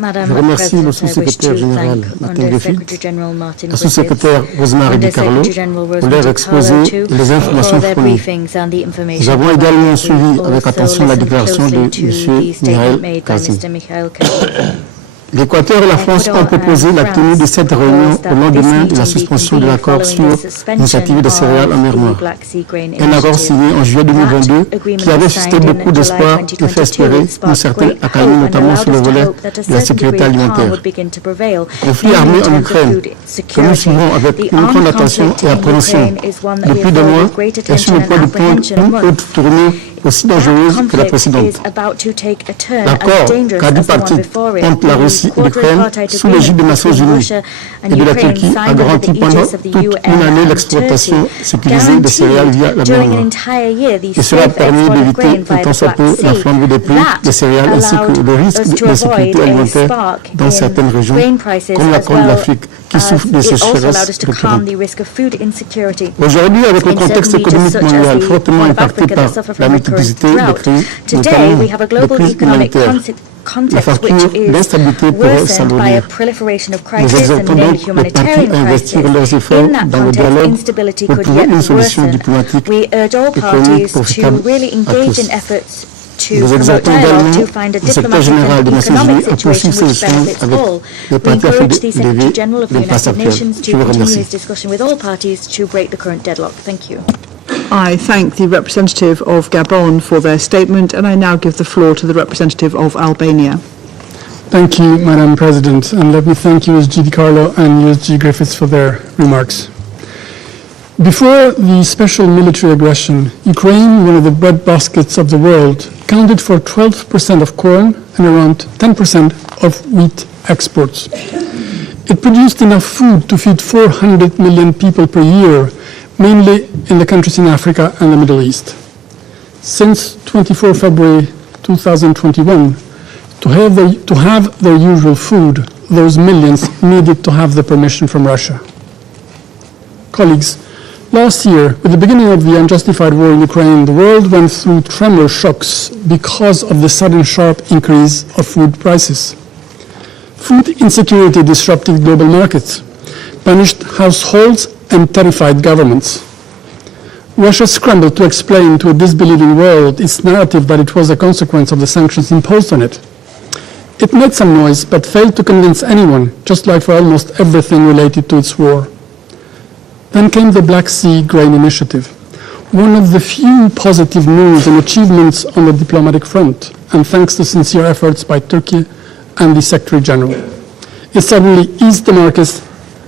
Je remercie le sous-secrétaire général Martin Griffiths, le sous-secrétaire Rosemary Carlo pour leur exposé et les informations fournies. Nous avons également suivi avec attention la déclaration de M. Mikhail. L'Équateur et la France ont proposé la tenue de cette réunion au lendemain de la suspension de l'accord sur l'initiative des céréales en mer Noire. Un accord signé en juillet 2022 qui avait suscité beaucoup d'espoir et fait espérer une certaine accalmie, notamment sur le volet de la sécurité alimentaire. Le conflit armé en Ukraine, que nous suivons avec une grande attention et appréhension depuis 2 mois, est sur le point de prendre une autre tournure aussi dangereuse que la précédente. L'accord quadripartite entre la Russie et l'Ukraine, sous l'égide des Nations Unies et de la Turquie, a garanti pendant toute une année l'exploitation sécurisée des céréales via la mer Noire. Et cela a permis d'éviter un tant soit peu la flambée des prix des céréales ainsi que le risque d'insécurité alimentaire dans certaines régions, comme la Corne de l'Afrique, qui souffre de sécheresse récurrente. Aujourd'hui, avec le contexte économique mondial fortement impacté par la multiplicité de crises, notamment de crises humanitaires, la facture d'instabilité pourrait s'alourdir. Nous exhortons donc les parties à investir leurs efforts dans le dialogue pour trouver une solution diplomatique économique profitable à tous. Nous exhortons également le secrétaire général des Nations Unies à poursuivre ses échanges avec les parties affiliées de l'impasse actuelle. Je vous remercie. I thank the representative of Gabon for their statement, and I now give the floor to the representative of Albania. Thank you, Madam President, and let me thank USG Carlo and USG Griffiths for their remarks. Before the special military aggression, Ukraine, one of the breadbaskets of the world, accounted for 12% of corn and around 10% of wheat exports. It produced enough food to feed 400 million people per year, mainly in the countries in Africa and the Middle East. Since 24 February 2021, to have their usual food, those millions needed to have the permission from Russia. Colleagues, last year, with the beginning of the unjustified war in Ukraine, the world went through tremor shocks because of the sudden sharp increase of food prices. Food insecurity disrupted global markets, punished households, and terrified governments. Russia scrambled to explain to a disbelieving world its narrative that it was a consequence of the sanctions imposed on it. It made some noise, but failed to convince anyone, just like for almost everything related to its war. Then came the Black Sea Grain Initiative, one of the few positive moves and achievements on the diplomatic front, and thanks to sincere efforts by Turkey and the Secretary General. It suddenly eased the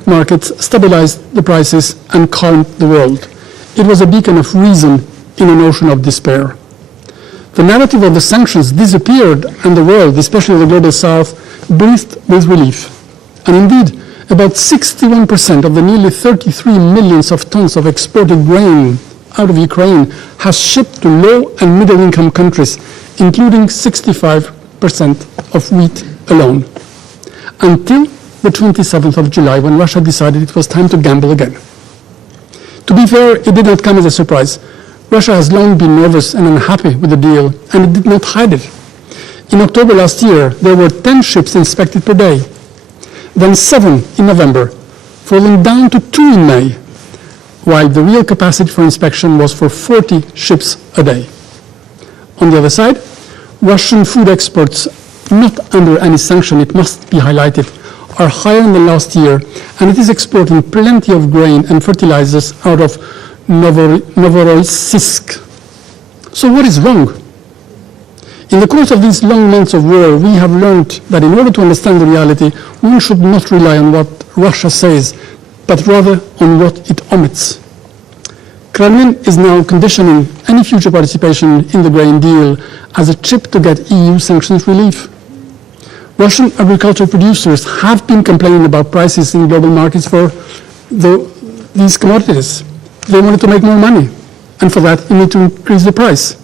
markets, stabilized the prices, and calmed the world. It was a beacon of reason in an ocean of despair. The narrative of the sanctions disappeared, and the world, especially the global south, breathed with relief. And indeed, about 61% of the nearly 33 million tons of exported grain out of Ukraine has shipped to low and middle-income countries, including 65% of wheat alone, until the 27th of July, when Russia decided it was time to gamble again. To be fair, it did not come as a surprise. Russia has long been nervous and unhappy with the deal, and it did not hide it. In October last year, there were 10 ships inspected per day, then 7 in November, falling down to 2 in May, while the real capacity for inspection was for 40 ships a day. On the other side, Russian food exports, not under any sanction, it must be highlighted, are higher than last year, and it is exporting plenty of grain and fertilizers out of Novorossiysk. So what is wrong? In the course of these long months of war, we have learned that in order to understand the reality, one should not rely on what Russia says, but rather on what it omits. Kremlin is now conditioning any future participation in the grain deal as a chip to get EU sanctions relief. Russian agricultural producers have been complaining about prices in global markets for these commodities. They wanted to make more money, and for that you need to increase the price.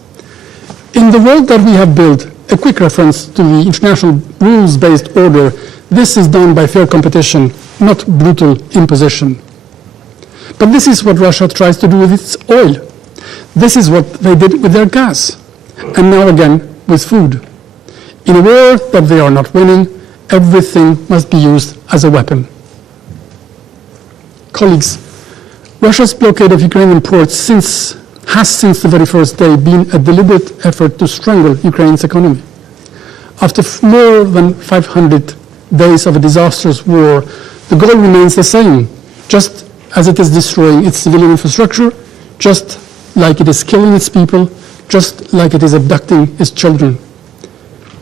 In the world that we have built, a quick reference to the international rules-based order, this is done by fair competition, not brutal imposition. But this is what Russia tries to do with its oil. This is what they did with their gas, and now again with food. In a war that they are not winning, everything must be used as a weapon. Colleagues, Russia's blockade of Ukrainian ports has since the very first day been a deliberate effort to strangle Ukraine's economy. After more than 500 days of a disastrous war, the goal remains the same, just as it is destroying its civilian infrastructure, just like it is killing its people, just like it is abducting its children.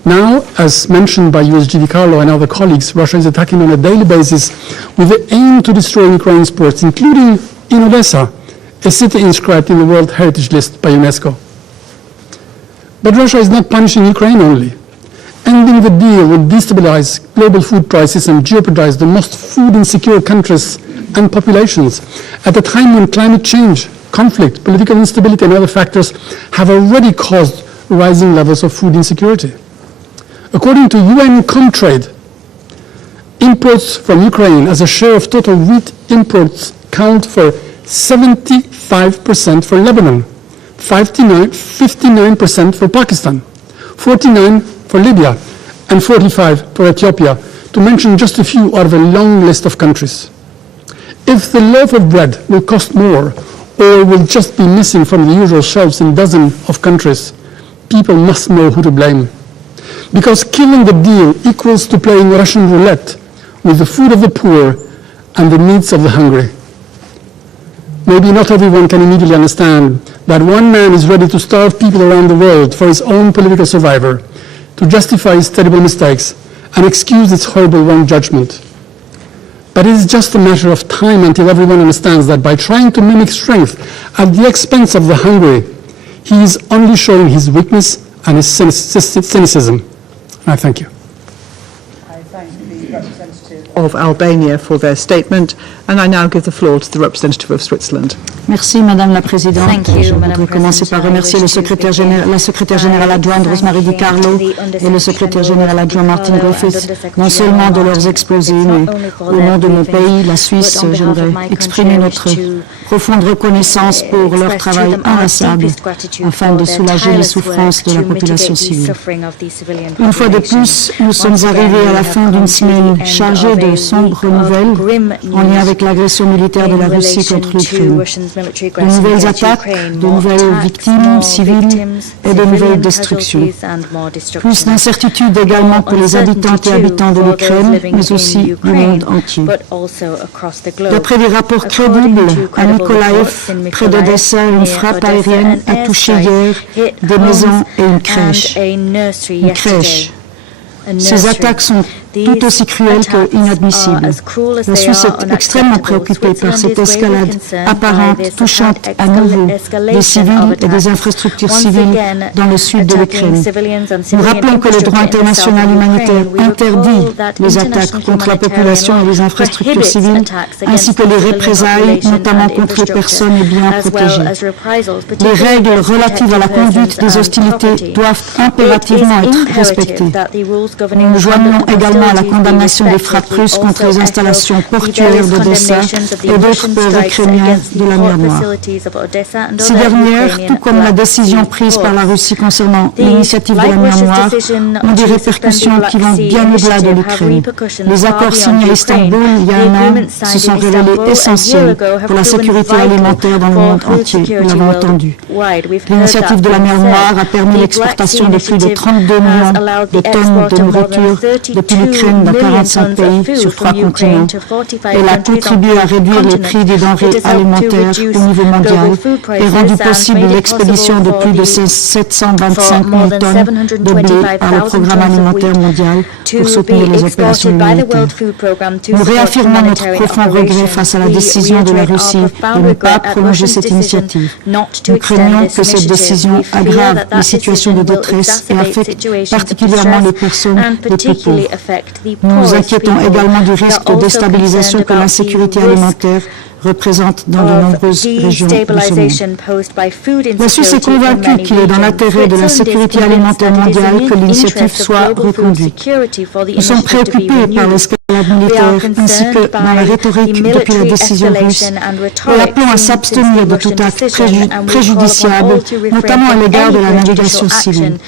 Now, as mentioned by USG Carlo and other colleagues, Russia is attacking on a daily basis with the aim to destroy Ukraine's ports, including in Odessa, a city inscribed in the World Heritage List by UNESCO. But Russia is not punishing Ukraine only. Ending the deal would destabilize global food prices and jeopardize the most food-insecure countries and populations at a time when climate change, conflict, political instability, and other factors have already caused rising levels of food insecurity. According to UN Comtrade, imports from Ukraine as a share of total wheat imports count for 75% for Lebanon, 59% for Pakistan, 49% for Libya, and 45% for Ethiopia, to mention just a few out of a long list of countries. If the loaf of bread will cost more or will just be missing from the usual shelves in dozens of countries, people must know who to blame. Because killing the deal equals to playing Russian roulette with the food of the poor and the needs of the hungry. Maybe not everyone can immediately understand that one man is ready to starve people around the world for his own political survival, to justify his terrible mistakes and excuse its horrible wrong judgment. But it is just a matter of time until everyone understands that by trying to mimic strength at the expense of the hungry, he is only showing his weakness and his cynicism. And I thank you. I thank the representative of Albania for their statement, and I now give the floor to the representative of Switzerland. Merci Madame la Présidente. Je voudrais commencer par remercier la secrétaire générale adjointe Rosemary DiCarlo et le secrétaire général adjoint Martin Griffiths, non seulement de leurs exposés, mais au nom de mon pays, la Suisse, j'aimerais exprimer notre profonde reconnaissance pour leur travail inlassable afin de soulager les souffrances de la population civile. Une fois de plus, nous sommes arrivés à la fin d'une semaine chargée de sombres nouvelles en lien avec l'agression militaire de la Russie contre l'Ukraine. De nouvelles attaques, de nouvelles victimes civiles et de nouvelles destructions. Plus d'incertitudes également pour les habitantes et habitants de l'Ukraine, mais aussi du monde entier. D'après des rapports crédibles, à Mikhail, près d'Odessa, une frappe aérienne a touché hier des maisons et une crèche. Ces attaques sont tout aussi cruelles que inadmissibles. La Suisse est extrêmement préoccupée par cette escalade apparente, touchante à nouveau des civils et des infrastructures civiles dans le sud de l'Ukraine. Nous rappelons que le droit international humanitaire interdit les attaques contre la population et les infrastructures civiles, ainsi que les représailles, notamment contre les personnes et biens protégés. Les règles relatives à la conduite des hostilités doivent impérativement être respectées. Nous nous joignons également à la condamnation des frappes russes contre les installations portuaires d'Odessa et d'autres ports ukrainiens de la mer Noire. Ces dernières, tout comme la décision prise par la Russie concernant l'initiative de la mer Noire, ont des répercussions qui vont bien au-delà de l'Ukraine. Les accords signés à Istanbul il y a un an se sont révélés essentiels pour la sécurité alimentaire dans le monde entier, nous l'avons entendu. L'initiative de la mer Noire a permis l'exportation de plus de 32 millions de tonnes de nourriture depuis l'Ukraine dans 45 pays sur 3 continents. Elle a contribué à réduire les prix des denrées alimentaires au niveau mondial et rendu possible l'expédition de plus de 725 000 tonnes de blé par le programme alimentaire mondial pour soutenir les opérations humanitaires. Nous réaffirmons notre profond regret face à la décision de la Russie de ne pas prolonger cette initiative. Nous craignons que cette décision aggrave les situations de détresse et affecte particulièrement les personnes les plus pauvres. Nous nous inquiétons également du risque de déstabilisation que l'insécurité alimentaire représente dans de nombreuses régions de ce monde. La Suisse est convaincue qu'il est dans l'intérêt de la sécurité alimentaire mondiale que l'initiative soit reconduite. Nous sommes préoccupés par l'escalade militaire ainsi que dans la rhétorique depuis la décision russe et appelons à s'abstenir de tout acte préjudiciable, notamment à l'égard de la navigation civile.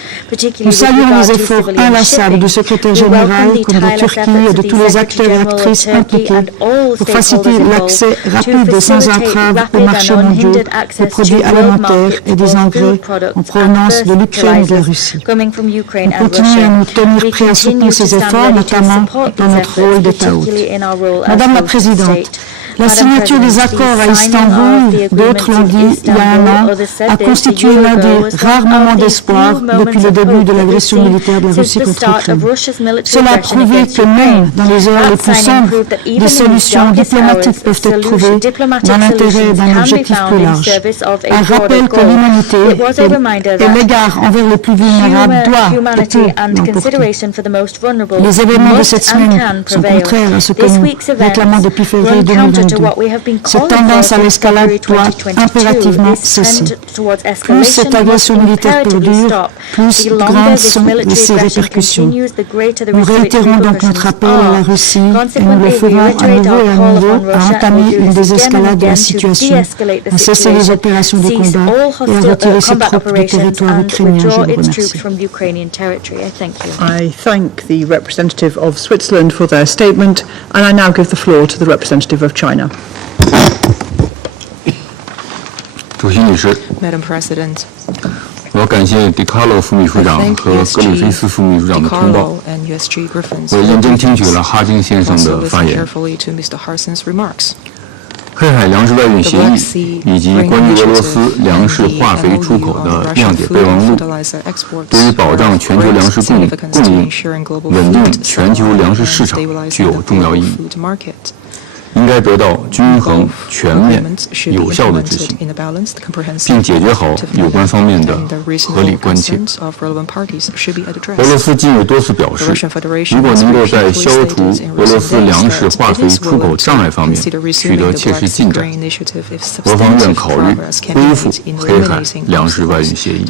Nous saluons les efforts inlassables du secrétaire général comme de la Turquie et de tous les acteurs et actrices impliqués pour faciliter l'accès rapide et sans entrave aux marchés mondiaux des produits alimentaires et des engrais en provenance de l'Ukraine et de la Russie. Nous continuons à nous tenir prêts à soutenir ces efforts, notamment dans notre rôle d'État hôte. Madame la Présidente, La signature des accords à Istanbul, d'autres l'ont dit il y a un an, a constitué l'un des rares moments d'espoir depuis le début de l'agression militaire de la Russie contre l'Ukraine. Cela a prouvé que même dans les heures les plus sombres, des solutions diplomatiques peuvent être trouvées dans l'intérêt d'un objectif plus large. Un rappel que l'humanité et l'égard envers les plus vulnérables doit et peut l'emporter. Les événements de cette semaine sont contraires à ce que nous réclamons depuis février 2022. Cette tendance à l'escalade doit impérativement cesser. Plus cette agression militaire perdure, plus grandes sont ses répercussions. Nous réitérons donc notre appel à la Russie et nous le ferons à nouveau et à nouveau à entamer une désescalade de la situation, à cesser les opérations de combat et à retirer ses troupes du territoire ukrainien. Je vous remercie. I thank the representative of Switzerland for their statement, and I now give the floor to the representative of China. Madam President, 我要感谢迪卡洛副秘书长和格里菲斯副秘书长的通报。 and USG Griffiths 我认真听取了哈金先生 also 的发 listened 言。 carefully to Mr. Harson's remarks. 黑海粮食外运协议以及关于俄罗斯粮食化肥出口的谅解备忘录，对于保障全球粮食供应、稳定全球粮食市场具有重要意义，应该得到均衡、全面、有效的执行，并解决好有关方面的合理关切。俄罗斯近日多次表示，如果能够在消除俄罗斯粮食化肥出口障碍方面取得切实进展，俄方愿考虑恢复黑海粮食外运协议。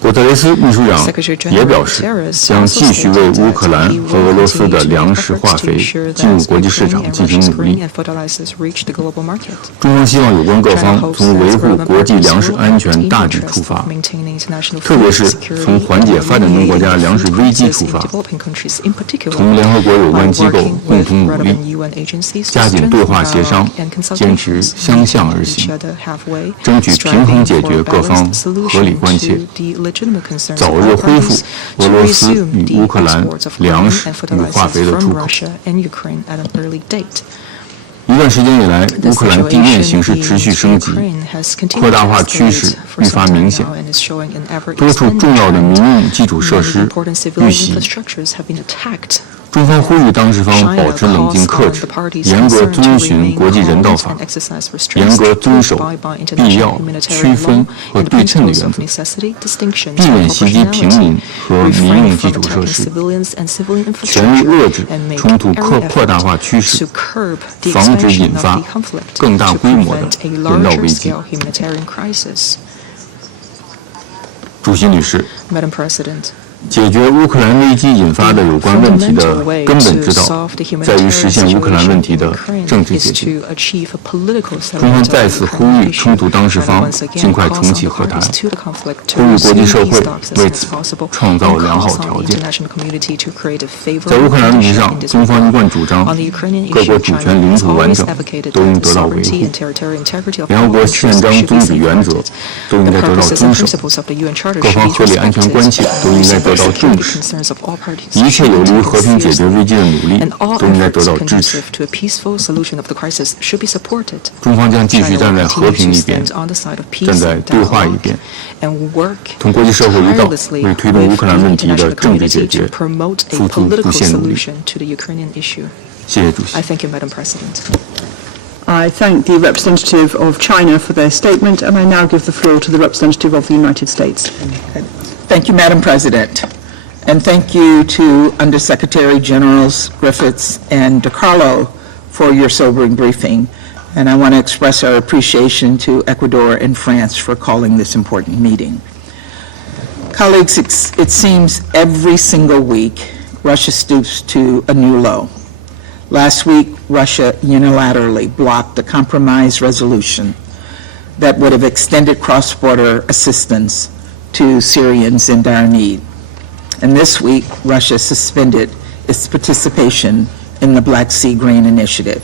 古特雷斯秘书长也表示，将继续为乌克兰和俄罗斯的粮食化肥进入国际市场进行努力。中方希望有关各方从维护国际粮食安全大局出发，特别是从缓解发展中国家粮食危机出发，同联合国有关机构共同努力，加紧对话协商，坚持相向而行，争取平衡解决各方合理关切，早日恢复俄罗斯与乌克兰粮食与化肥的出口。一段时间以来，乌克兰地面形势持续升级，扩大化趋势愈发明显，多处重要的民用基础设施遇袭。中方呼吁当事方保持冷静克制，严格遵循国际人道法，严格遵守必要、区分和对称的原则，避免袭击平民和民用基础设施，全力遏制冲突扩大化趋势，防止引发更大规模的人道危机。主席女士，解决乌克兰危机引发的有关问题的根本之道，在于实现乌克兰问题的政治解决。中方再次呼吁冲突当事方尽快重启和谈，呼吁国际社会为此创造良好条件。在乌克兰问题上，中方一贯主张各国主权领土完整都应得到维护，联合国宪章宗旨原则都应该得到遵守，各方合理安全关切都应该得到重视，一切有利于和平解决危机的努力都应该得到支持。中方将继续站在和平一边，站在对话一边，同国际社会一道，为推动乌克兰问题的政治解决付出不懈努力。谢谢主席。I thank the representative of China for their statement, and I now give the floor to the representative of the United States. Thank you, Madam President. And thank you to Undersecretary Generals Griffiths and Carlo for your sobering briefing. And I want to express our appreciation to Ecuador and France for calling this important meeting. Colleagues, it seems every single week Russia stoops to a new low. Last week, Russia unilaterally blocked a compromise resolution that would have extended cross-border assistance to Syrians in dire need. And this week, Russia suspended its participation in the Black Sea Grain Initiative,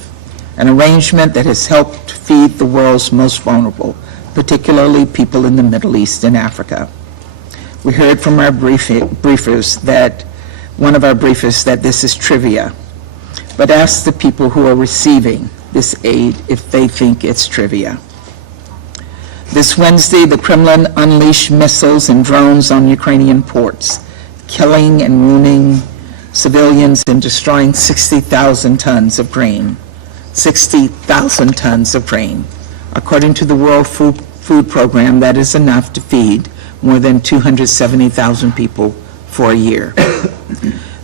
an arrangement that has helped feed the world's most vulnerable, particularly people in the Middle East and Africa. We heard from our briefers that, one of our briefers, that this is trivia. but ask the people who are receiving this aid if they think it's trivia. This Wednesday, the Kremlin unleashed missiles and drones on Ukrainian ports, killing and wounding civilians and destroying 60,000 tons of grain. 60,000 tons of grain. According to the World Food Program, that is enough to feed more than 270,000 people for a year.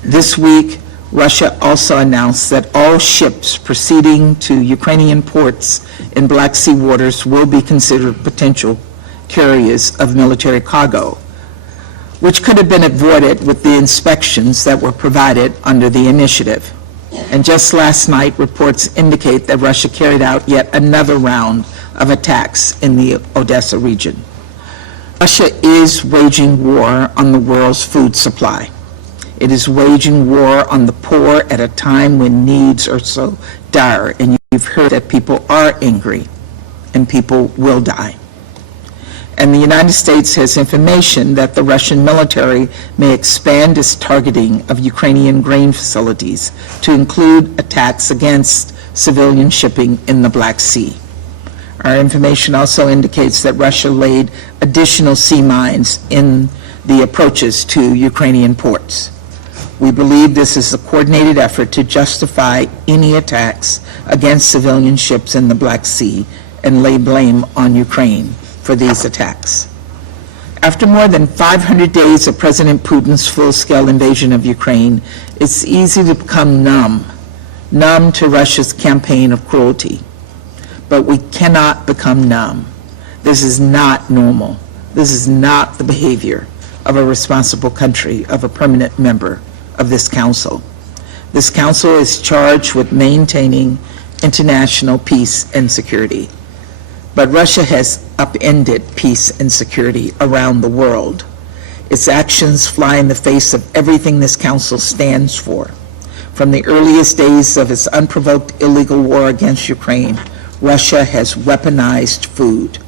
This week, Russia also announced that all ships proceeding to Ukrainian ports in Black Sea waters will be considered potential carriers of military cargo, which could have been avoided with the inspections that were provided under the initiative. And just last night, reports indicate that Russia carried out yet another round of attacks in the Odessa region. Russia is waging war on the world's food supply. It is waging war on the poor at a time when needs are so dire, and you've heard that people are angry and people will die. And the United States has information that the Russian military may expand its targeting of Ukrainian grain facilities to include attacks against civilian shipping in the Black Sea. Our information also indicates that Russia laid additional sea mines in the approaches to Ukrainian ports. We believe this is a coordinated effort to justify any attacks against civilian ships in the Black Sea and lay blame on Ukraine for these attacks. After more than 500 days of President Putin's full-scale invasion of Ukraine, it's easy to become numb to Russia's campaign of cruelty. But we cannot become numb. This is not normal. This is not the behavior of a responsible country, of a permanent member of this council. This council is charged with maintaining international peace and security. But Russia has upended peace and security around the world. Its actions fly in the face of everything this council stands for. From the earliest days of its unprovoked illegal war against Ukraine, Russia has weaponized food.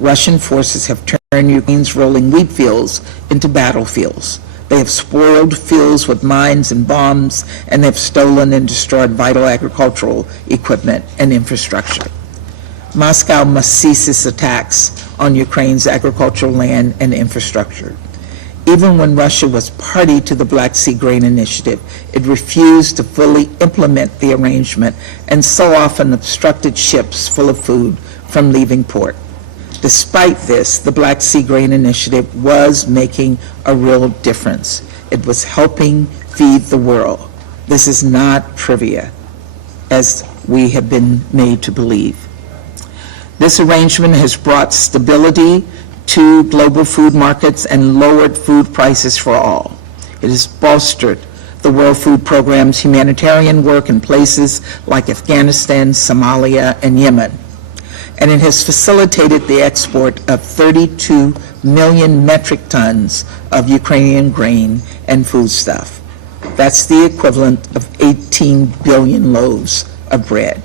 Russian forces have turned Ukraine's rolling wheat fields into battlefields. They have spoiled fields with mines and bombs, and they've stolen and destroyed vital agricultural equipment and infrastructure. Moscow must cease its attacks on Ukraine's agricultural land and infrastructure. Even when Russia was party to the Black Sea Grain Initiative, it refused to fully implement the arrangement and so often obstructed ships full of food from leaving port. Despite this, the Black Sea Grain Initiative was making a real difference. It was helping feed the world. This is not trivia, as we have been made to believe. This arrangement has brought stability to global food markets and lowered food prices for all. It has bolstered the World Food Program's humanitarian work in places like Afghanistan, Somalia, and Yemen. And it has facilitated the export of 32 million metric tons of Ukrainian grain and foodstuff. That's the equivalent of 18 billion loaves of bread.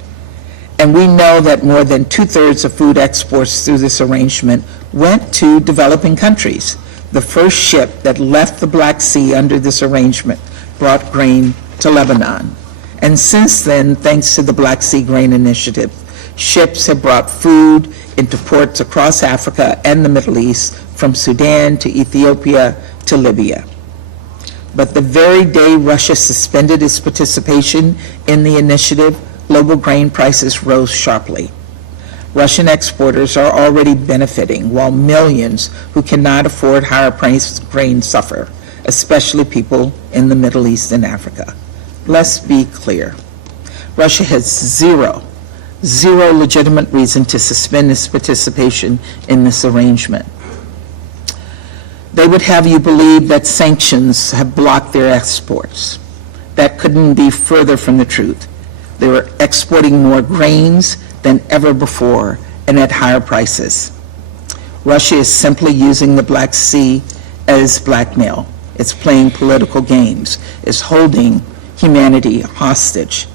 And we know that more than 2/3 of food exports through this arrangement went to developing countries. The first ship that left the Black Sea under this arrangement brought grain to Lebanon. And since then, thanks to the Black Sea Grain Initiative, ships have brought food into ports across Africa and the Middle East, from Sudan to Ethiopia to Libya. But the very day Russia suspended its participation in the initiative, global grain prices rose sharply. Russian exporters are already benefiting, while millions who cannot afford higher priced grain suffer, especially people in the Middle East and Africa. Let's be clear. Russia has zero legitimate reason to suspend its participation in this arrangement. They would have you believe that sanctions have blocked their exports. That couldn't be further from the truth. They were exporting more grains than ever before and at higher prices. Russia is simply using the Black Sea as blackmail. It's playing political games. It's holding humanity hostage.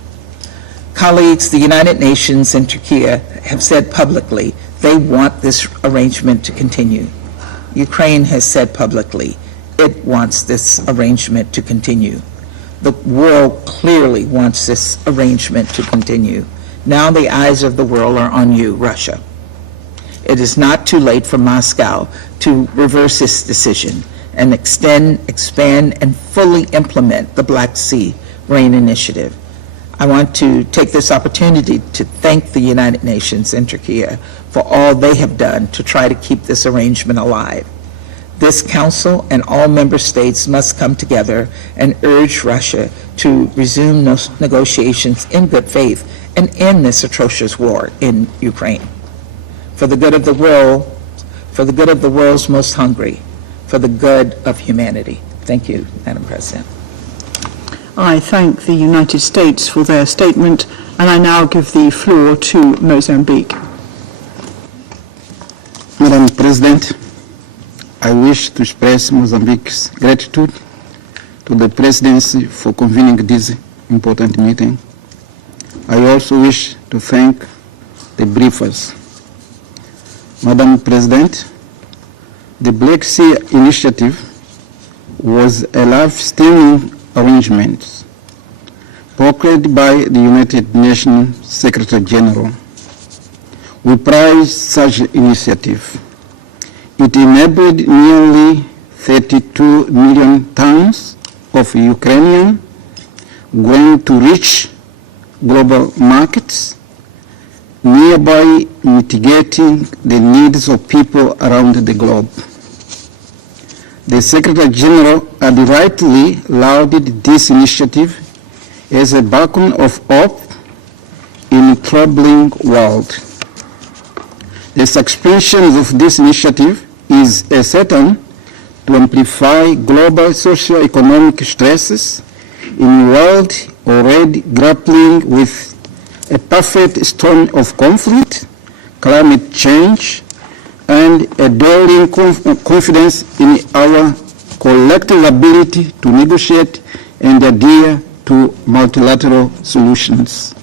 Colleagues, the United Nations and Turkey have said publicly they want this arrangement to continue. Ukraine has said publicly it wants this arrangement to continue. The world clearly wants this arrangement to continue. Now the eyes of the world are on you, Russia. It is not too late for Moscow to reverse this decision and extend, expand, and fully implement the Black Sea Grain Initiative. I want to take this opportunity to thank the United Nations and Turkey for all they have done to try to keep this arrangement alive. This Council and all member states must come together and urge Russia to resume negotiations in good faith and end this atrocious war in Ukraine. For the good of the world, for the good of the world's most hungry, for the good of humanity. Thank you, Madam President. I thank the United States for their statement, and I now give the floor to Mozambique. Madam President, I wish to express Mozambique's gratitude to the Presidency for convening this important meeting. I also wish to thank the briefers. Madam President, the Black Sea Initiative was a life-saving arrangement proclaimed by the United Nations Secretary General. We prize such initiative. It enabled nearly 32 million tons of Ukrainian grain to reach global markets, nearby mitigating the needs of people around the globe. The Secretary General had rightly lauded this initiative as a beacon of hope in a troubling world. The suspension of this initiative is a certain to amplify global socio-economic stresses in a world already grappling with a perfect storm of conflict, climate change, and a dawning confidence in our collective ability to negotiate and adhere to multilateral solutions.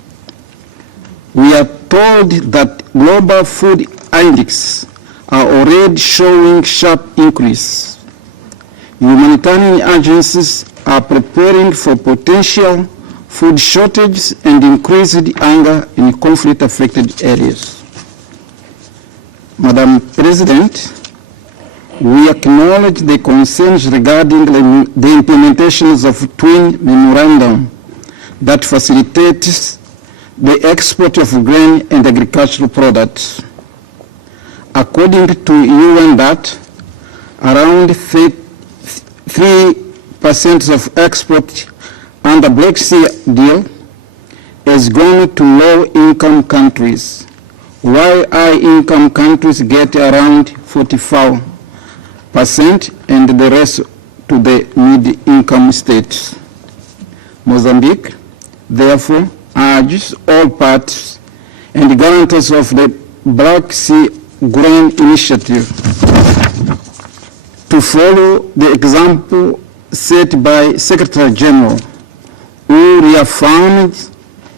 We are told that global food indexes are already showing sharp increase. Humanitarian agencies are preparing for potential food shortages and increased hunger in conflict-affected areas. Madam President, we acknowledge the concerns regarding the implementations of twin memorandum that facilitates the export of grain and agricultural products. According to UN data, around 3% of export under Black Sea deal has gone to low-income countries, while high-income countries get around 44% and the rest to the mid-income states. Mozambique, therefore, urges all parties and guarantors of the Black Sea Grain Initiative to follow the example set by Secretary General, who reaffirmed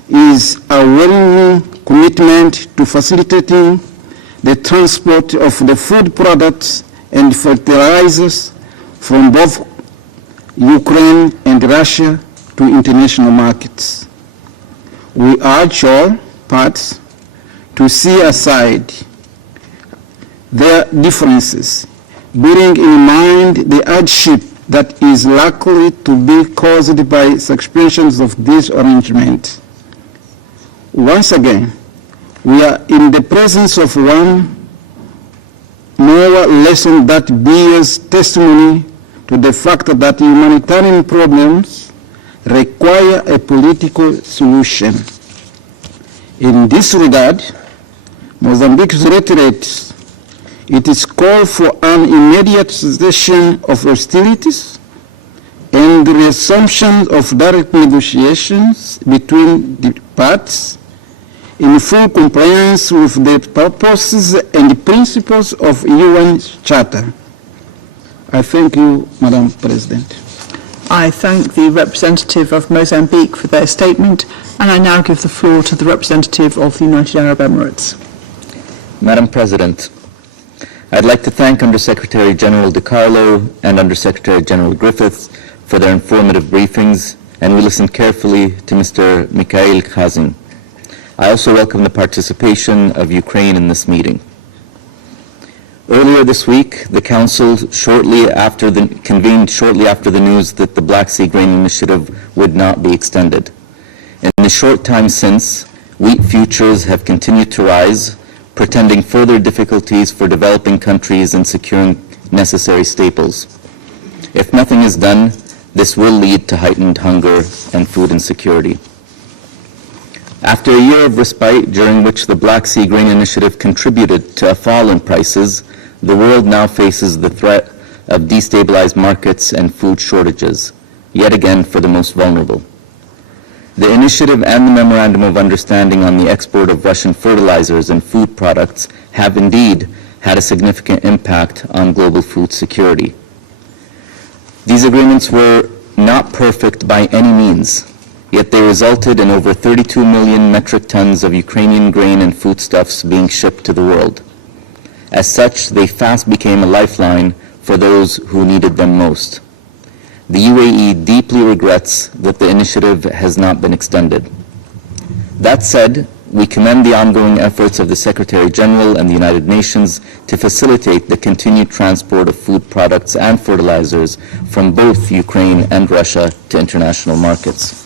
his unwavering commitment to facilitating the transport of the food products and fertilizers from both Ukraine and Russia to international markets. We urge all parties to see aside their differences, bearing in mind the hardship that is likely to be caused by suspensions of this arrangement. Once again, we are in the presence of one more lesson that bears testimony to the fact that humanitarian problems require a political solution. In this regard, Mozambique reiterates its call for an immediate cessation of hostilities and the resumption of direct negotiations between the parties in full compliance with the purposes and principles of UN Charter. I thank you, Madam President. I thank the representative of Mozambique for their statement, and I now give the floor to the representative of the United Arab Emirates. Madam President, I'd like to thank Undersecretary General Carlo and Undersecretary General Griffiths for their informative briefings and we listened carefully to Mr. Mikhail Khazeen. I also welcome the participation of Ukraine in this meeting. Earlier this week, the Council convened shortly after the news that the Black Sea Grain Initiative would not be extended. In the short time since, wheat futures have continued to rise, portending further difficulties for developing countries in securing necessary staples. If nothing is done, this will lead to heightened hunger and food insecurity. After a year of respite during which the Black Sea Grain Initiative contributed to a fall in prices, the world now faces the threat of destabilized markets and food shortages, yet again for the most vulnerable. The initiative and the Memorandum of Understanding on the export of Russian fertilizers and food products have indeed had a significant impact on global food security. These agreements were not perfect by any means, yet they resulted in over 32 million metric tons of Ukrainian grain and foodstuffs being shipped to the world. As such, they fast became a lifeline for those who needed them most. The UAE deeply regrets that the initiative has not been extended. That said, we commend the ongoing efforts of the Secretary General and the United Nations to facilitate the continued transport of food products and fertilizers from both Ukraine and Russia to international markets.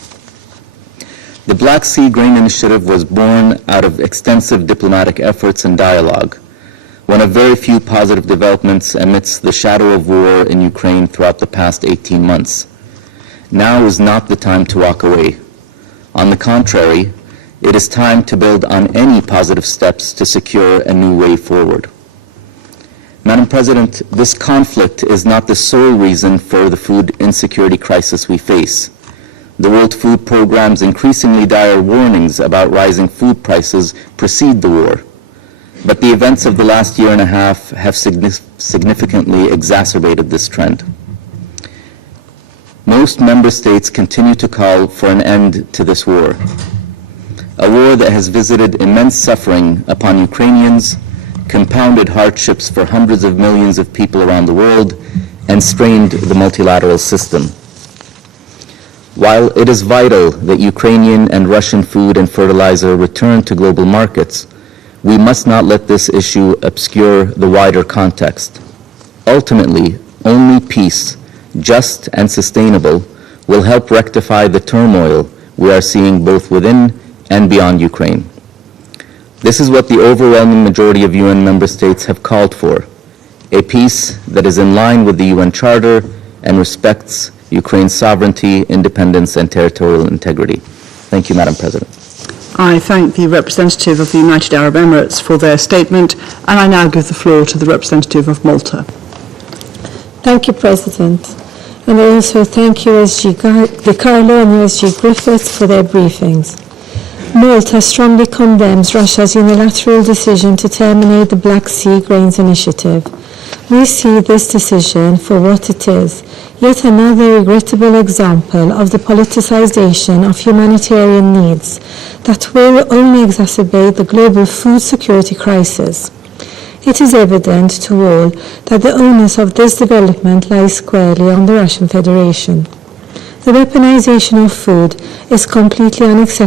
The Black Sea Grain Initiative was born out of extensive diplomatic efforts and dialogue, one of very few positive developments amidst the shadow of war in Ukraine throughout the past 18 months. Now is not the time to walk away. On the contrary, it is time to build on any positive steps to secure a new way forward. Madam President, this conflict is not the sole reason for the food insecurity crisis we face. The World Food Programme's increasingly dire warnings about rising food prices precede the war. But the events of the last year and a half have significantly exacerbated this trend. Most member states continue to call for an end to this war, a war that has visited immense suffering upon Ukrainians, compounded hardships for hundreds of millions of people around the world, and strained the multilateral system. While it is vital that Ukrainian and Russian food and fertilizer return to global markets, we must not let this issue obscure the wider context. Ultimately, only peace, just and sustainable, will help rectify the turmoil we are seeing both within and beyond Ukraine. This is what the overwhelming majority of UN member states have called for, a peace that is in line with the UN Charter and respects Ukraine's sovereignty, independence, and territorial integrity. Thank you, Madam President. I thank the representative of the United Arab Emirates for their statement, and I now give the floor to the representative of Malta. Thank you, President. And I also thank USG Carlo and USG Griffiths for their briefings. Malta strongly condemns Russia's unilateral decision to terminate the Black Sea Grains Initiative. We see this decision for what it is, yet another regrettable example of the politicization of humanitarian needs that will only exacerbate the global food security crisis. It is evident to all that the onus of this development lies squarely on the Russian Federation. The weaponization of food is completely unacceptable